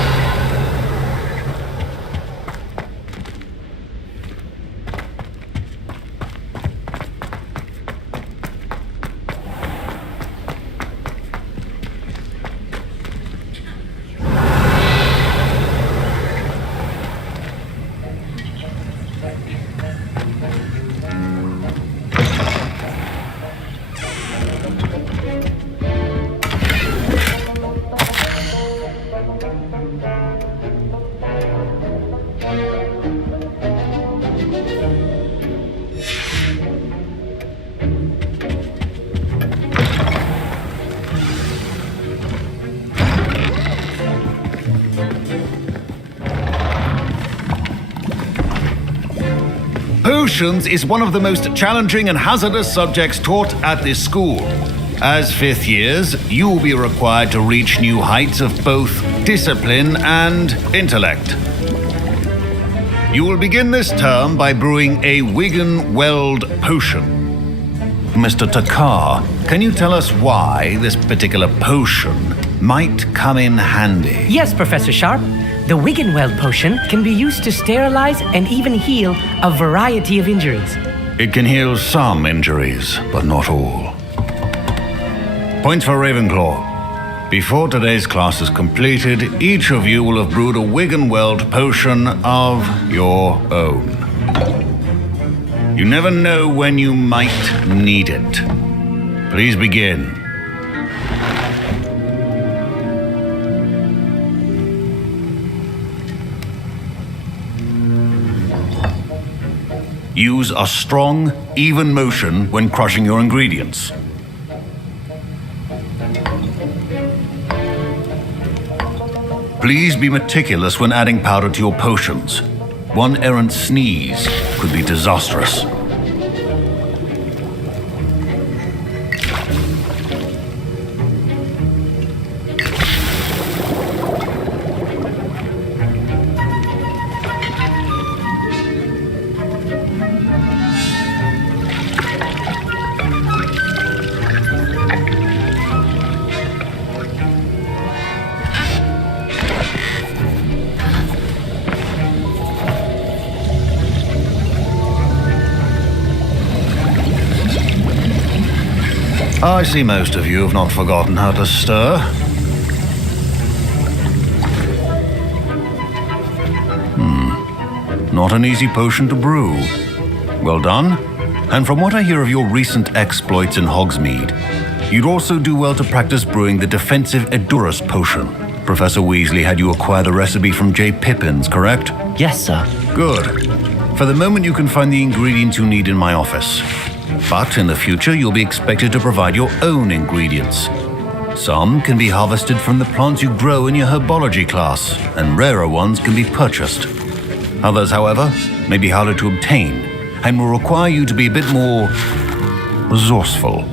Potions is one of the most challenging and hazardous subjects taught at this school. As fifth years, you will be required to reach new heights of both discipline and intellect. You will begin this term by brewing a Wigan-Weld potion. Mr. Takar, can you tell us why this particular potion might come in handy? Yes, Professor Sharp. The Wigan-Weld potion can be used to sterilize and even heal a variety of injuries. It can heal some injuries, but not all. Points for Ravenclaw. Before today's class is completed, each of you will have brewed a Wigan-Weld potion of your own. You never know when you might need it. Please begin. Use a strong, even motion when crushing your ingredients. Please be meticulous when adding powder to your potions. One errant sneeze could be disastrous. I see most of you have not forgotten how to stir. Not an easy potion to brew. Well done. And from what I hear of your recent exploits in Hogsmeade, you'd also do well to practice brewing the defensive Edurus potion. Professor Weasley had you acquire the recipe from J. Pippins, correct? Yes, sir. Good. For the moment, you can find the ingredients you need in my office. But in the future, you'll be expected to provide your own ingredients. Some can be harvested from the plants you grow in your herbology class, and rarer ones can be purchased. Others, however, may be harder to obtain, and will require you to be a bit more resourceful.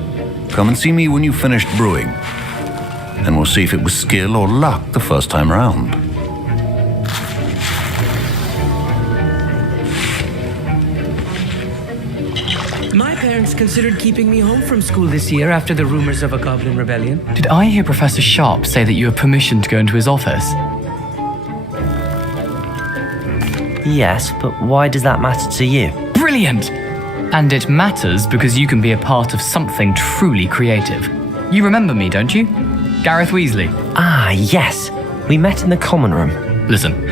Come and see me when you've finished brewing, and we'll see if it was skill or luck the first time round. My parents considered keeping me home from school this year after the rumors of a goblin rebellion. Did I hear Professor Sharp say that you have permission to go into his office? Yes, but why does that matter to you? Brilliant! And it matters because you can be a part of something truly creative. You remember me, don't you? Gareth Weasley. Ah, yes. We met in the common room. Listen,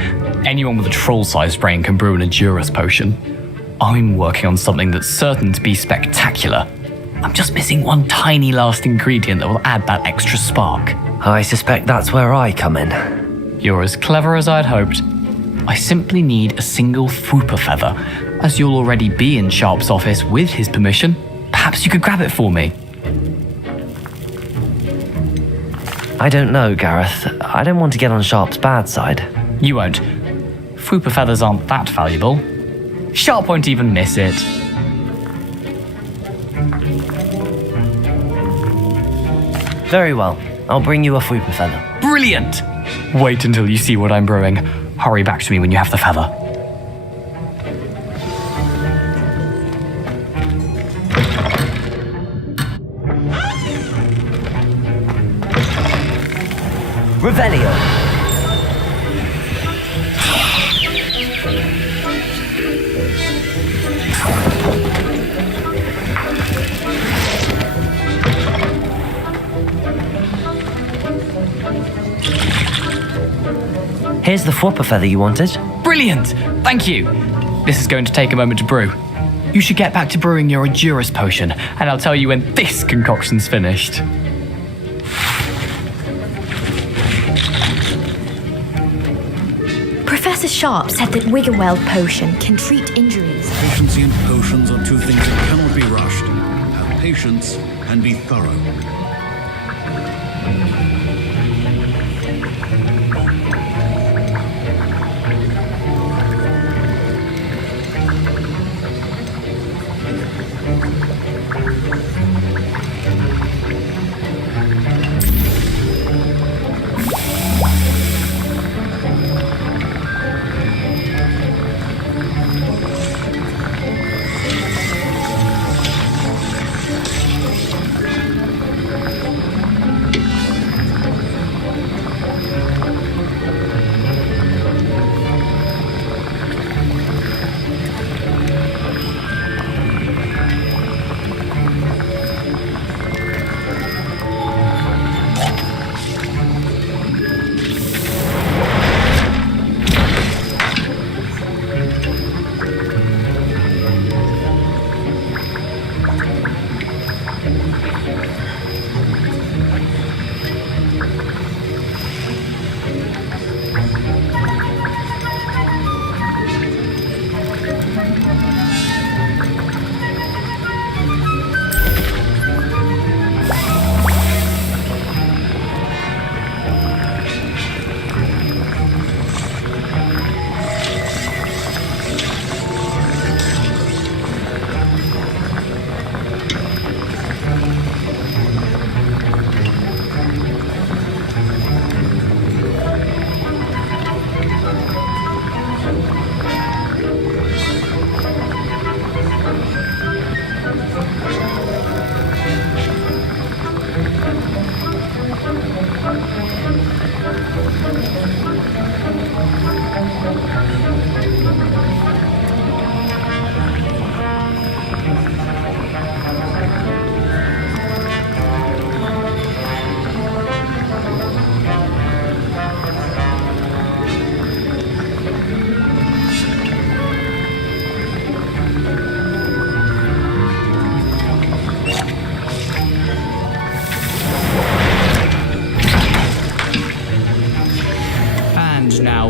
anyone with a troll-sized brain can brew an Edurus potion. I'm working on something that's certain to be spectacular. I'm just missing one tiny last ingredient that will add that extra spark. I suspect that's where I come in. You're as clever as I'd hoped. I simply need a single Fwooper feather. As you'll already be in Sharp's office with his permission, perhaps you could grab it for me. I don't know, Gareth. I don't want to get on Sharp's bad side. You won't. Fwooper feathers aren't that valuable. Sharp won't even miss it. Very well. I'll bring you a Fwooper feather. Brilliant! Wait until you see what I'm brewing. Hurry back to me when you have the feather. Revelio. Here's the Fwooper feather you wanted. Brilliant! Thank you. This is going to take a moment to brew. You should get back to brewing your Edurus potion, and I'll tell you when this concoction's finished. Professor Sharp said that Wiggenweld potion can treat injuries. Efficiency and potions are two things that cannot be rushed. Have patience and be thorough.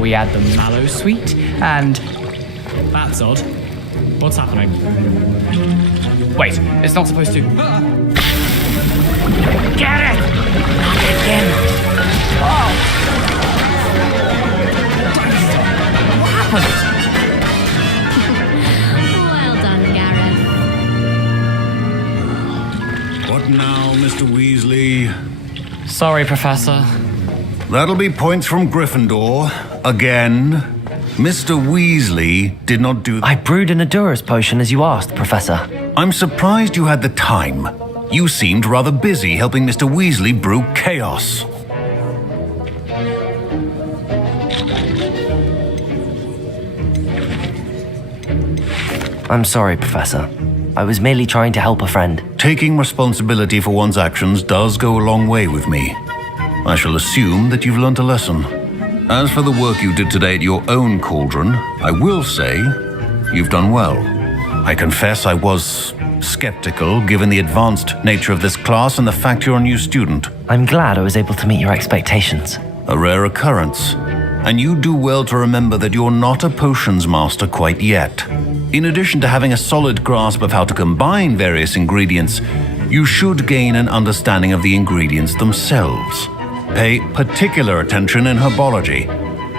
we add the mallow sweet and... That's odd. What's happening? Wait, it's not supposed to... Get it! Not again! Oh! What happened? Well done, Gareth. What now, Mr. Weasley? Sorry, Professor. That'll be points from Gryffindor. Again. Mr. Weasley did not do... I brewed an Adurus potion as you asked, Professor. I'm surprised you had the time. You seemed rather busy helping Mr. Weasley brew chaos. I'm sorry, Professor. I was merely trying to help a friend. Taking responsibility for one's actions does go a long way with me. I shall assume that you've learnt a lesson. As for the work you did today at your own cauldron, I will say you've done well. I confess I was skeptical given the advanced nature of this class and the fact you're a new student. I'm glad I was able to meet your expectations. A rare occurrence. And you do well to remember that you're not a potions master quite yet. In addition to having a solid grasp of how to combine various ingredients, you should gain an understanding of the ingredients themselves. Pay particular attention in herbology.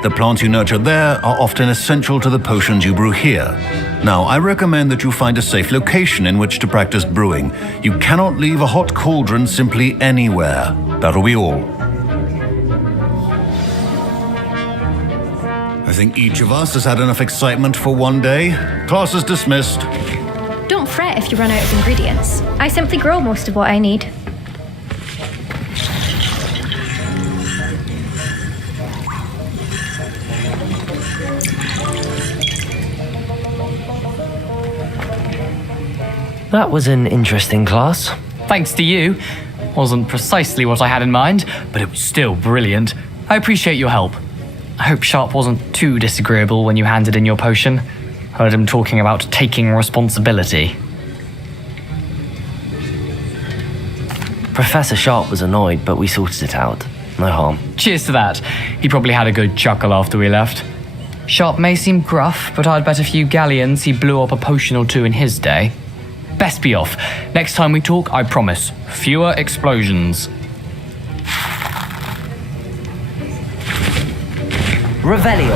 The plants you nurture there are often essential to the potions you brew here. Now, I recommend that you find a safe location in which to practice brewing. You cannot leave a hot cauldron simply anywhere. That'll be all. I think each of us has had enough excitement for one day. Class is dismissed. Don't fret if you run out of ingredients. I simply grow most of what I need. That was an interesting class. Thanks to you. Wasn't precisely what I had in mind, but it was still brilliant. I appreciate your help. I hope Sharp wasn't too disagreeable when you handed in your potion. Heard him talking about taking responsibility. Professor Sharp was annoyed, but we sorted it out. No harm. Cheers to that. He probably had a good chuckle after we left. Sharp may seem gruff, but I'd bet a few galleons he blew up a potion or two in his day. Best be off. Next time we talk, I promise, fewer explosions. Revelio.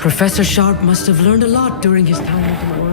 Professor Sharp must have learned a lot during his time at the world.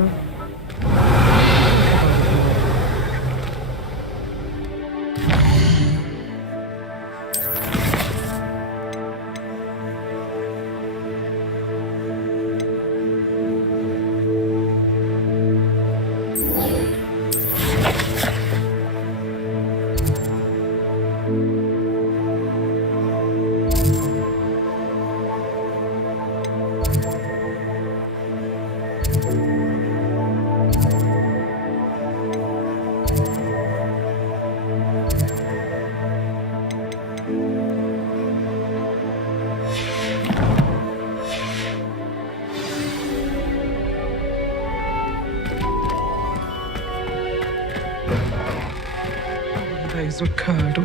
Basil Curdle.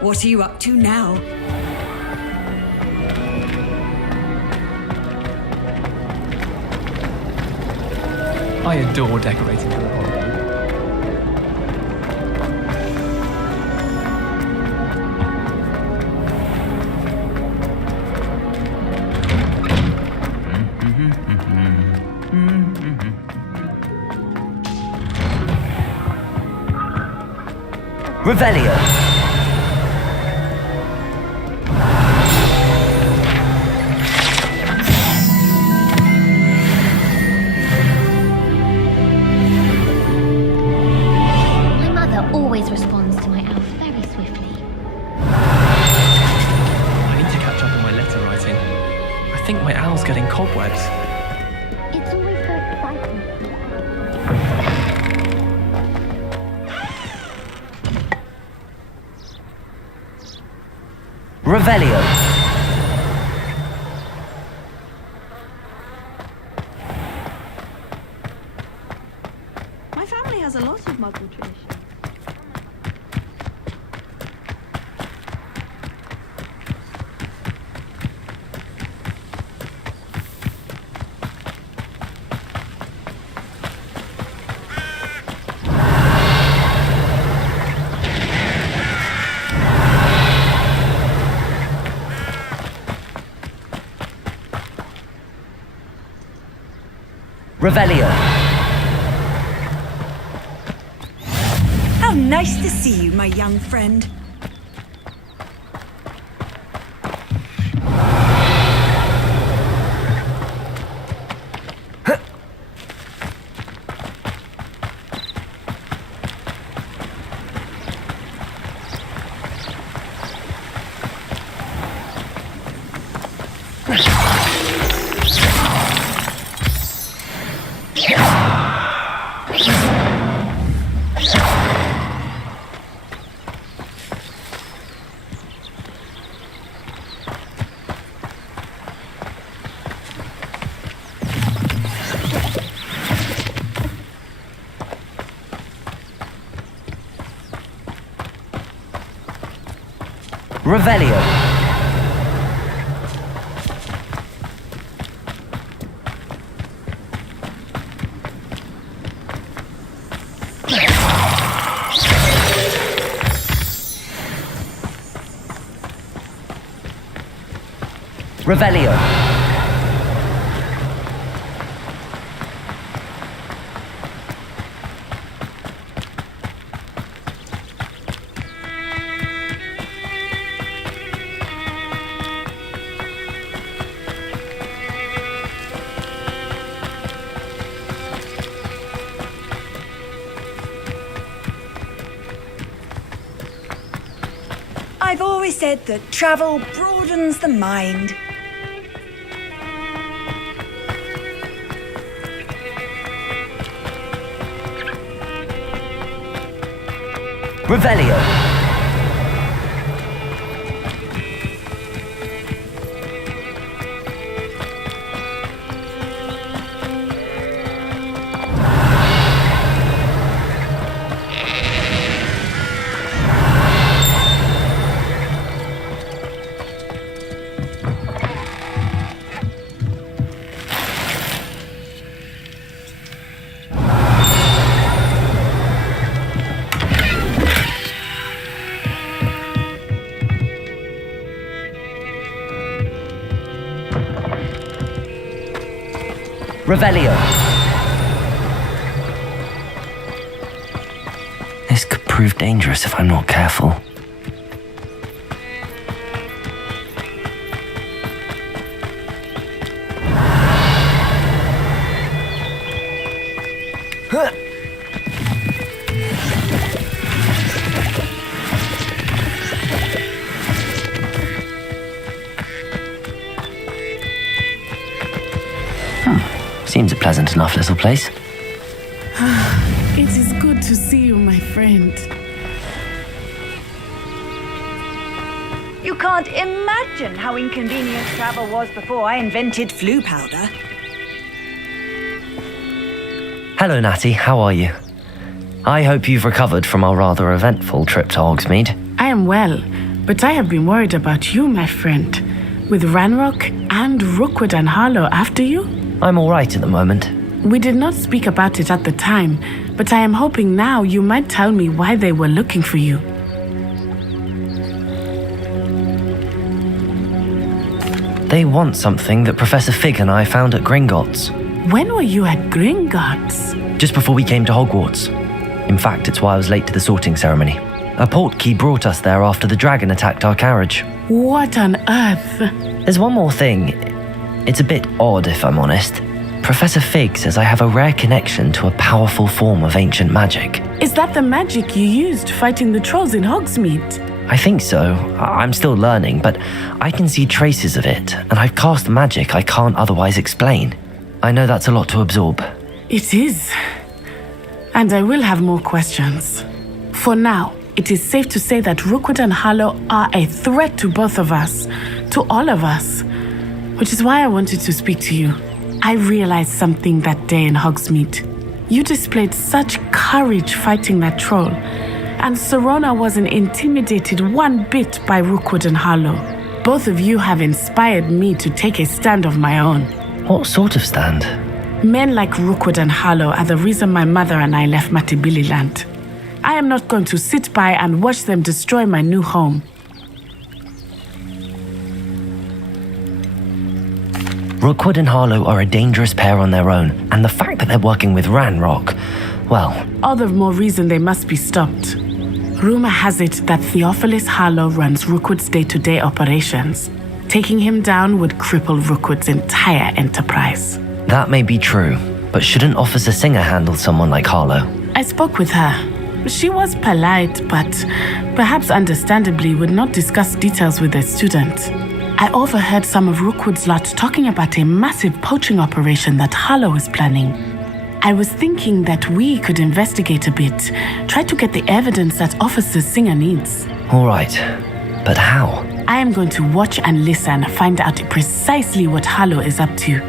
What are you up to now? I adore decorating for the holiday. Revelio. My mother always responds to my elf very swiftly. I need to catch up on my letter writing. I think my owl's getting cobwebs. It's always so exciting. Revelio. Revelio. How nice to see you, my young friend. Revelio. Revelio. I've always said that travel broadens the mind. Revelio. Revelio. This could prove dangerous if I'm not careful. Seems a pleasant enough little place. It is good to see you, my friend. You can't imagine how inconvenient travel was before I invented flu powder. Hello, Natty. How are you? I hope you've recovered from our rather eventful trip to Hogsmeade. I am well, but I have been worried about you, my friend. With Ranrock and Rookwood and Harlow after you? I'm all right at the moment. We did not speak about it at the time, but I am hoping now you might tell me why they were looking for you. They want something that Professor Fig and I found at Gringotts. When were you at Gringotts? Just before we came to Hogwarts. In fact, it's why I was late to the sorting ceremony. A portkey brought us there after the dragon attacked our carriage. What on earth? There's one more thing. It's a bit odd, if I'm honest. Professor Fig says I have a rare connection to a powerful form of ancient magic. Is that the magic you used fighting the trolls in Hogsmeade? I think so. I'm still learning, but I can see traces of it, and I've cast magic I can't otherwise explain. I know that's a lot to absorb. It is. And I will have more questions. For now, it is safe to say that Rookwood and Harlow are a threat to both of us, to all of us. Which is why I wanted to speak to you. I realized something that day in Hogsmeade. You displayed such courage fighting that troll, and Serona wasn't intimidated one bit by Rookwood and Harlow. Both of you have inspired me to take a stand of my own. What sort of stand? Men like Rookwood and Harlow are the reason my mother and I left Matibili Land. I am not going to sit by and watch them destroy my new home. Rookwood and Harlow are a dangerous pair on their own, and the fact that they're working with Ranrock, well... All the more reason they must be stopped. Rumor has it that Theophilus Harlow runs Rookwood's day-to-day operations. Taking him down would cripple Rookwood's entire enterprise. That may be true, but shouldn't Officer Singer handle someone like Harlow? I spoke with her. She was polite, but perhaps understandably would not discuss details with a student. I overheard some of Rookwood's lot talking about a massive poaching operation that Harlow is planning. I was thinking that we could investigate a bit, try to get the evidence that Officer Singer needs. All right, but how? I am going to watch and listen, find out precisely what Harlow is up to.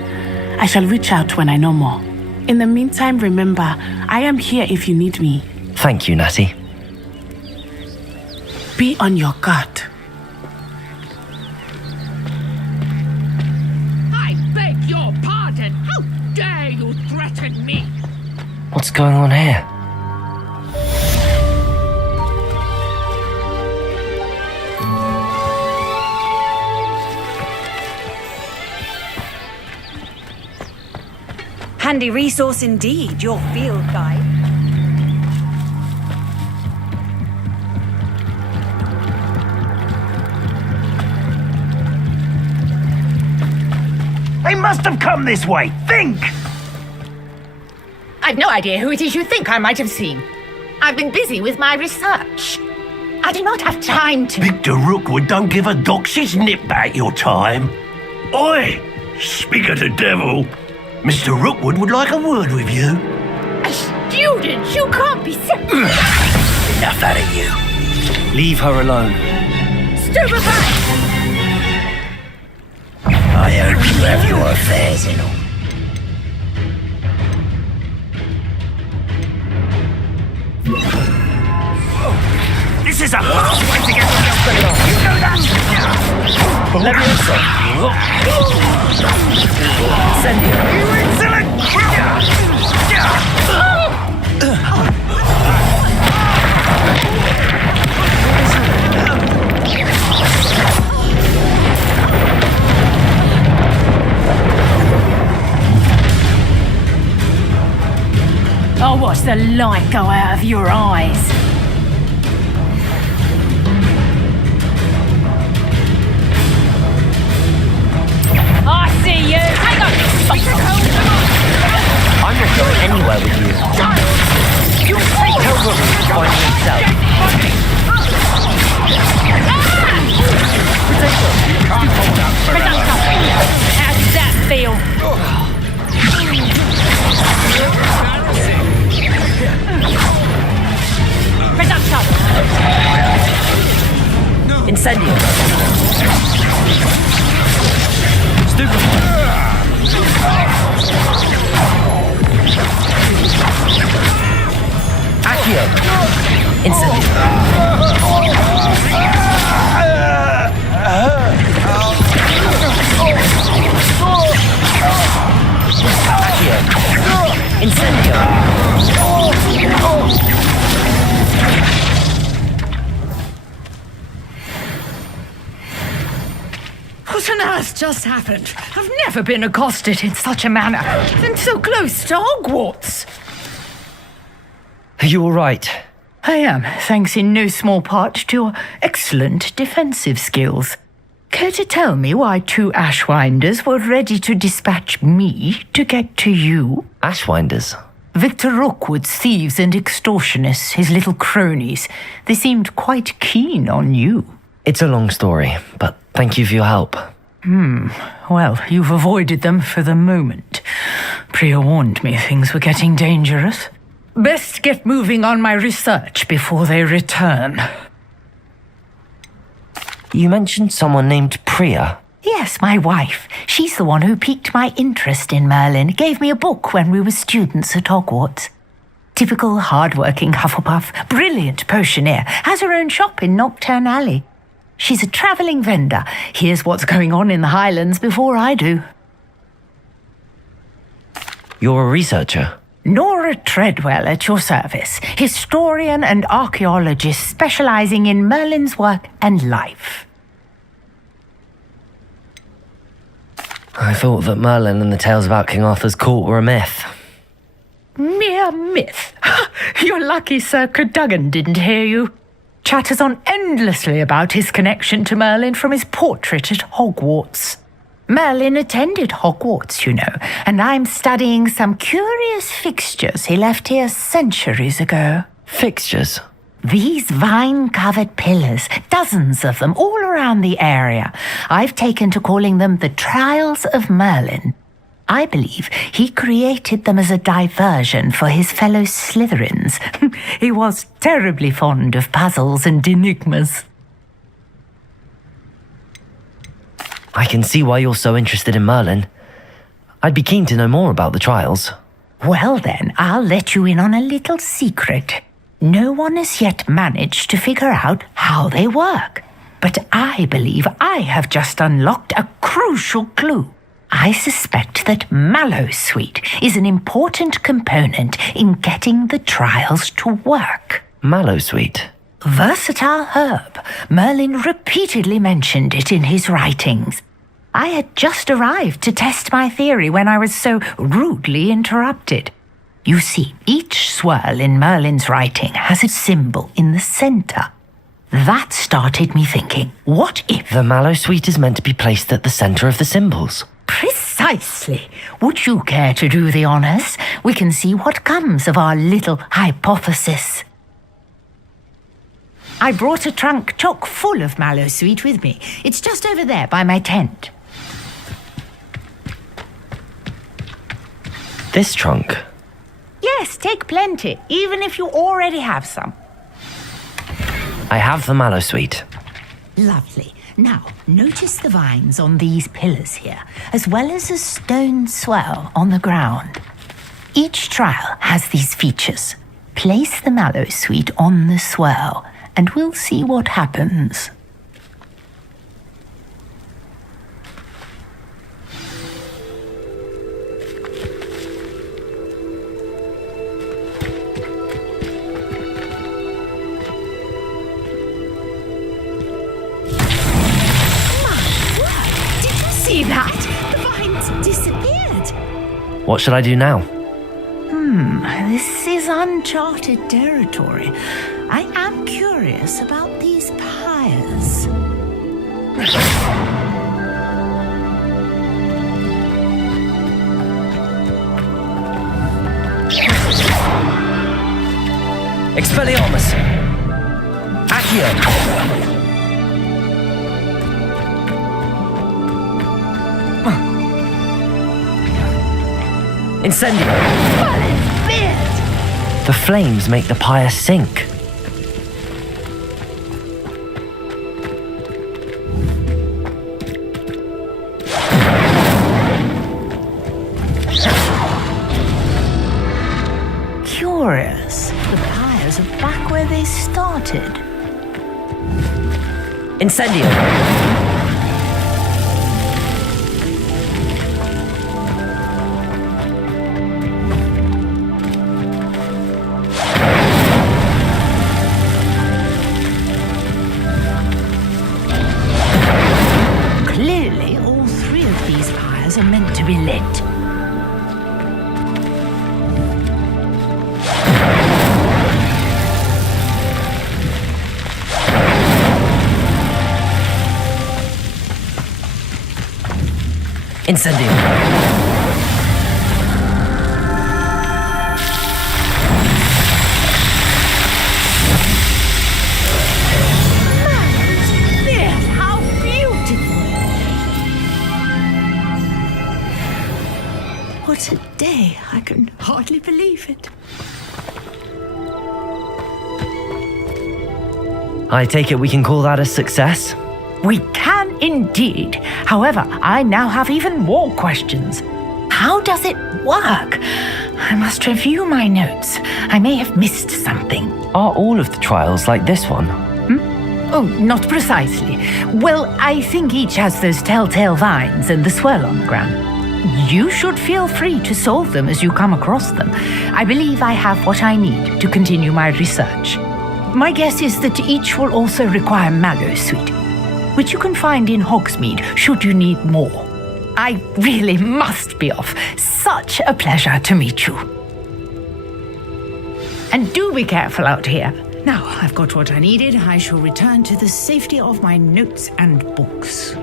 I shall reach out when I know more. In the meantime, remember, I am here if you need me. Thank you, Natty. Be on your guard. I beg your pardon! How dare you threaten me? What's going on here? Handy resource indeed, your field guide. They must have come this way. Think! I've no idea who it is you think I might have seen. I've been busy with my research. I do not have time to... Victor Rookwood don't give a doxy's nip back your time. Oi! Speak of the devil. Mr. Rookwood would like a word with you. A student? You can't be so... Enough out of you. Leave her alone. Stupefy! I hope you have your affairs in order. This is a fast way to get yourself put off. You know that? Let me inside. Send you. You insolent! I'll watch the light go out of your eyes. I see you! Hang on! I'm not going anywhere with you. You'll take her room by yourself. How does that feel? Incendio. Accio. Incendio. Accio. Incendio. What on earth just happened? I've never been accosted in such a manner, and so close to Hogwarts. Are you all right? I am, thanks in no small part to your excellent defensive skills. Care to tell me why two Ashwinders were ready to dispatch me to get to you? Ashwinders? Victor Rookwood's thieves and extortionists, his little cronies. They seemed quite keen on you. It's a long story, but thank you for your help. Well, you've avoided them for the moment. Priya warned me things were getting dangerous. Best get moving on my research before they return. You mentioned someone named Priya. Yes, my wife. She's the one who piqued my interest in Merlin. Gave me a book when we were students at Hogwarts. Typical hard-working Hufflepuff, brilliant potioneer, has her own shop in Nocturne Alley. She's a travelling vendor. Hears what's going on in the Highlands before I do. You're a researcher? Nora Treadwell at your service. Historian and archaeologist specialising in Merlin's work and life. I thought that Merlin and the tales about King Arthur's court were a myth. Mere myth. You're lucky Sir Cadogan didn't hear you. Chatters on endlessly about his connection to Merlin from his portrait at Hogwarts. Merlin attended Hogwarts, you know, and I'm studying some curious fixtures he left here centuries ago. Fixtures? These vine-covered pillars, dozens of them all around the area. I've taken to calling them the Trials of Merlin. I believe he created them as a diversion for his fellow Slytherins. He was terribly fond of puzzles and enigmas. I can see why you're so interested in Merlin. I'd be keen to know more about the trials. Well then, I'll let you in on a little secret. No one has yet managed to figure out how they work. But I believe I have just unlocked a crucial clue. I suspect that Mallowsweet is an important component in getting the trials to work. Mallowsweet? Versatile herb. Merlin repeatedly mentioned it in his writings. I had just arrived to test my theory when I was so rudely interrupted. You see, each swirl in Merlin's writing has a symbol in the center. That started me thinking, what if... The Mallowsweet is meant to be placed at the center of the symbols. Precisely. Would you care to do the honors? We can see what comes of our little hypothesis. I brought a trunk chock full of Mallowsweet with me. It's just over there by my tent. This trunk? Yes, take plenty, even if you already have some. I have the Mallowsweet. Lovely. Now, notice the vines on these pillars here, as well as a stone swell on the ground. Each trial has these features. Place the Mallowsweet on the swell, and we'll see what happens. See that? The vines disappeared. What should I do now? This is uncharted territory. I am curious about these pyres. Expelliarmus! Accio! Incendio! The flames make the pyre sink. Curious. The pyres are back where they started. Incendio! Clearly, all three of these pyres are meant to be lit. Incendio! What a day. I can hardly believe it. I take it we can call that a success? We can indeed. However, I now have even more questions. How does it work? I must review my notes. I may have missed something. Are all of the trials like this one? Oh, not precisely. Well, I think each has those telltale vines and the swirl on the ground. You should feel free to solve them as you come across them. I believe I have what I need to continue my research. My guess is that each will also require Mallowsweet, which you can find in Hogsmeade should you need more. I really must be off. Such a pleasure to meet you. And do be careful out here. Now I've got what I needed. I shall return to the safety of my notes and books.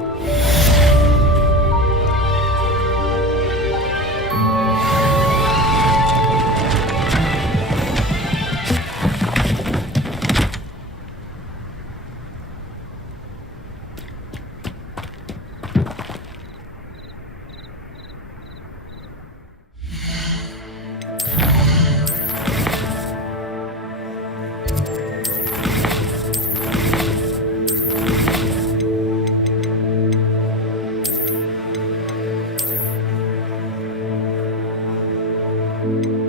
Thank you.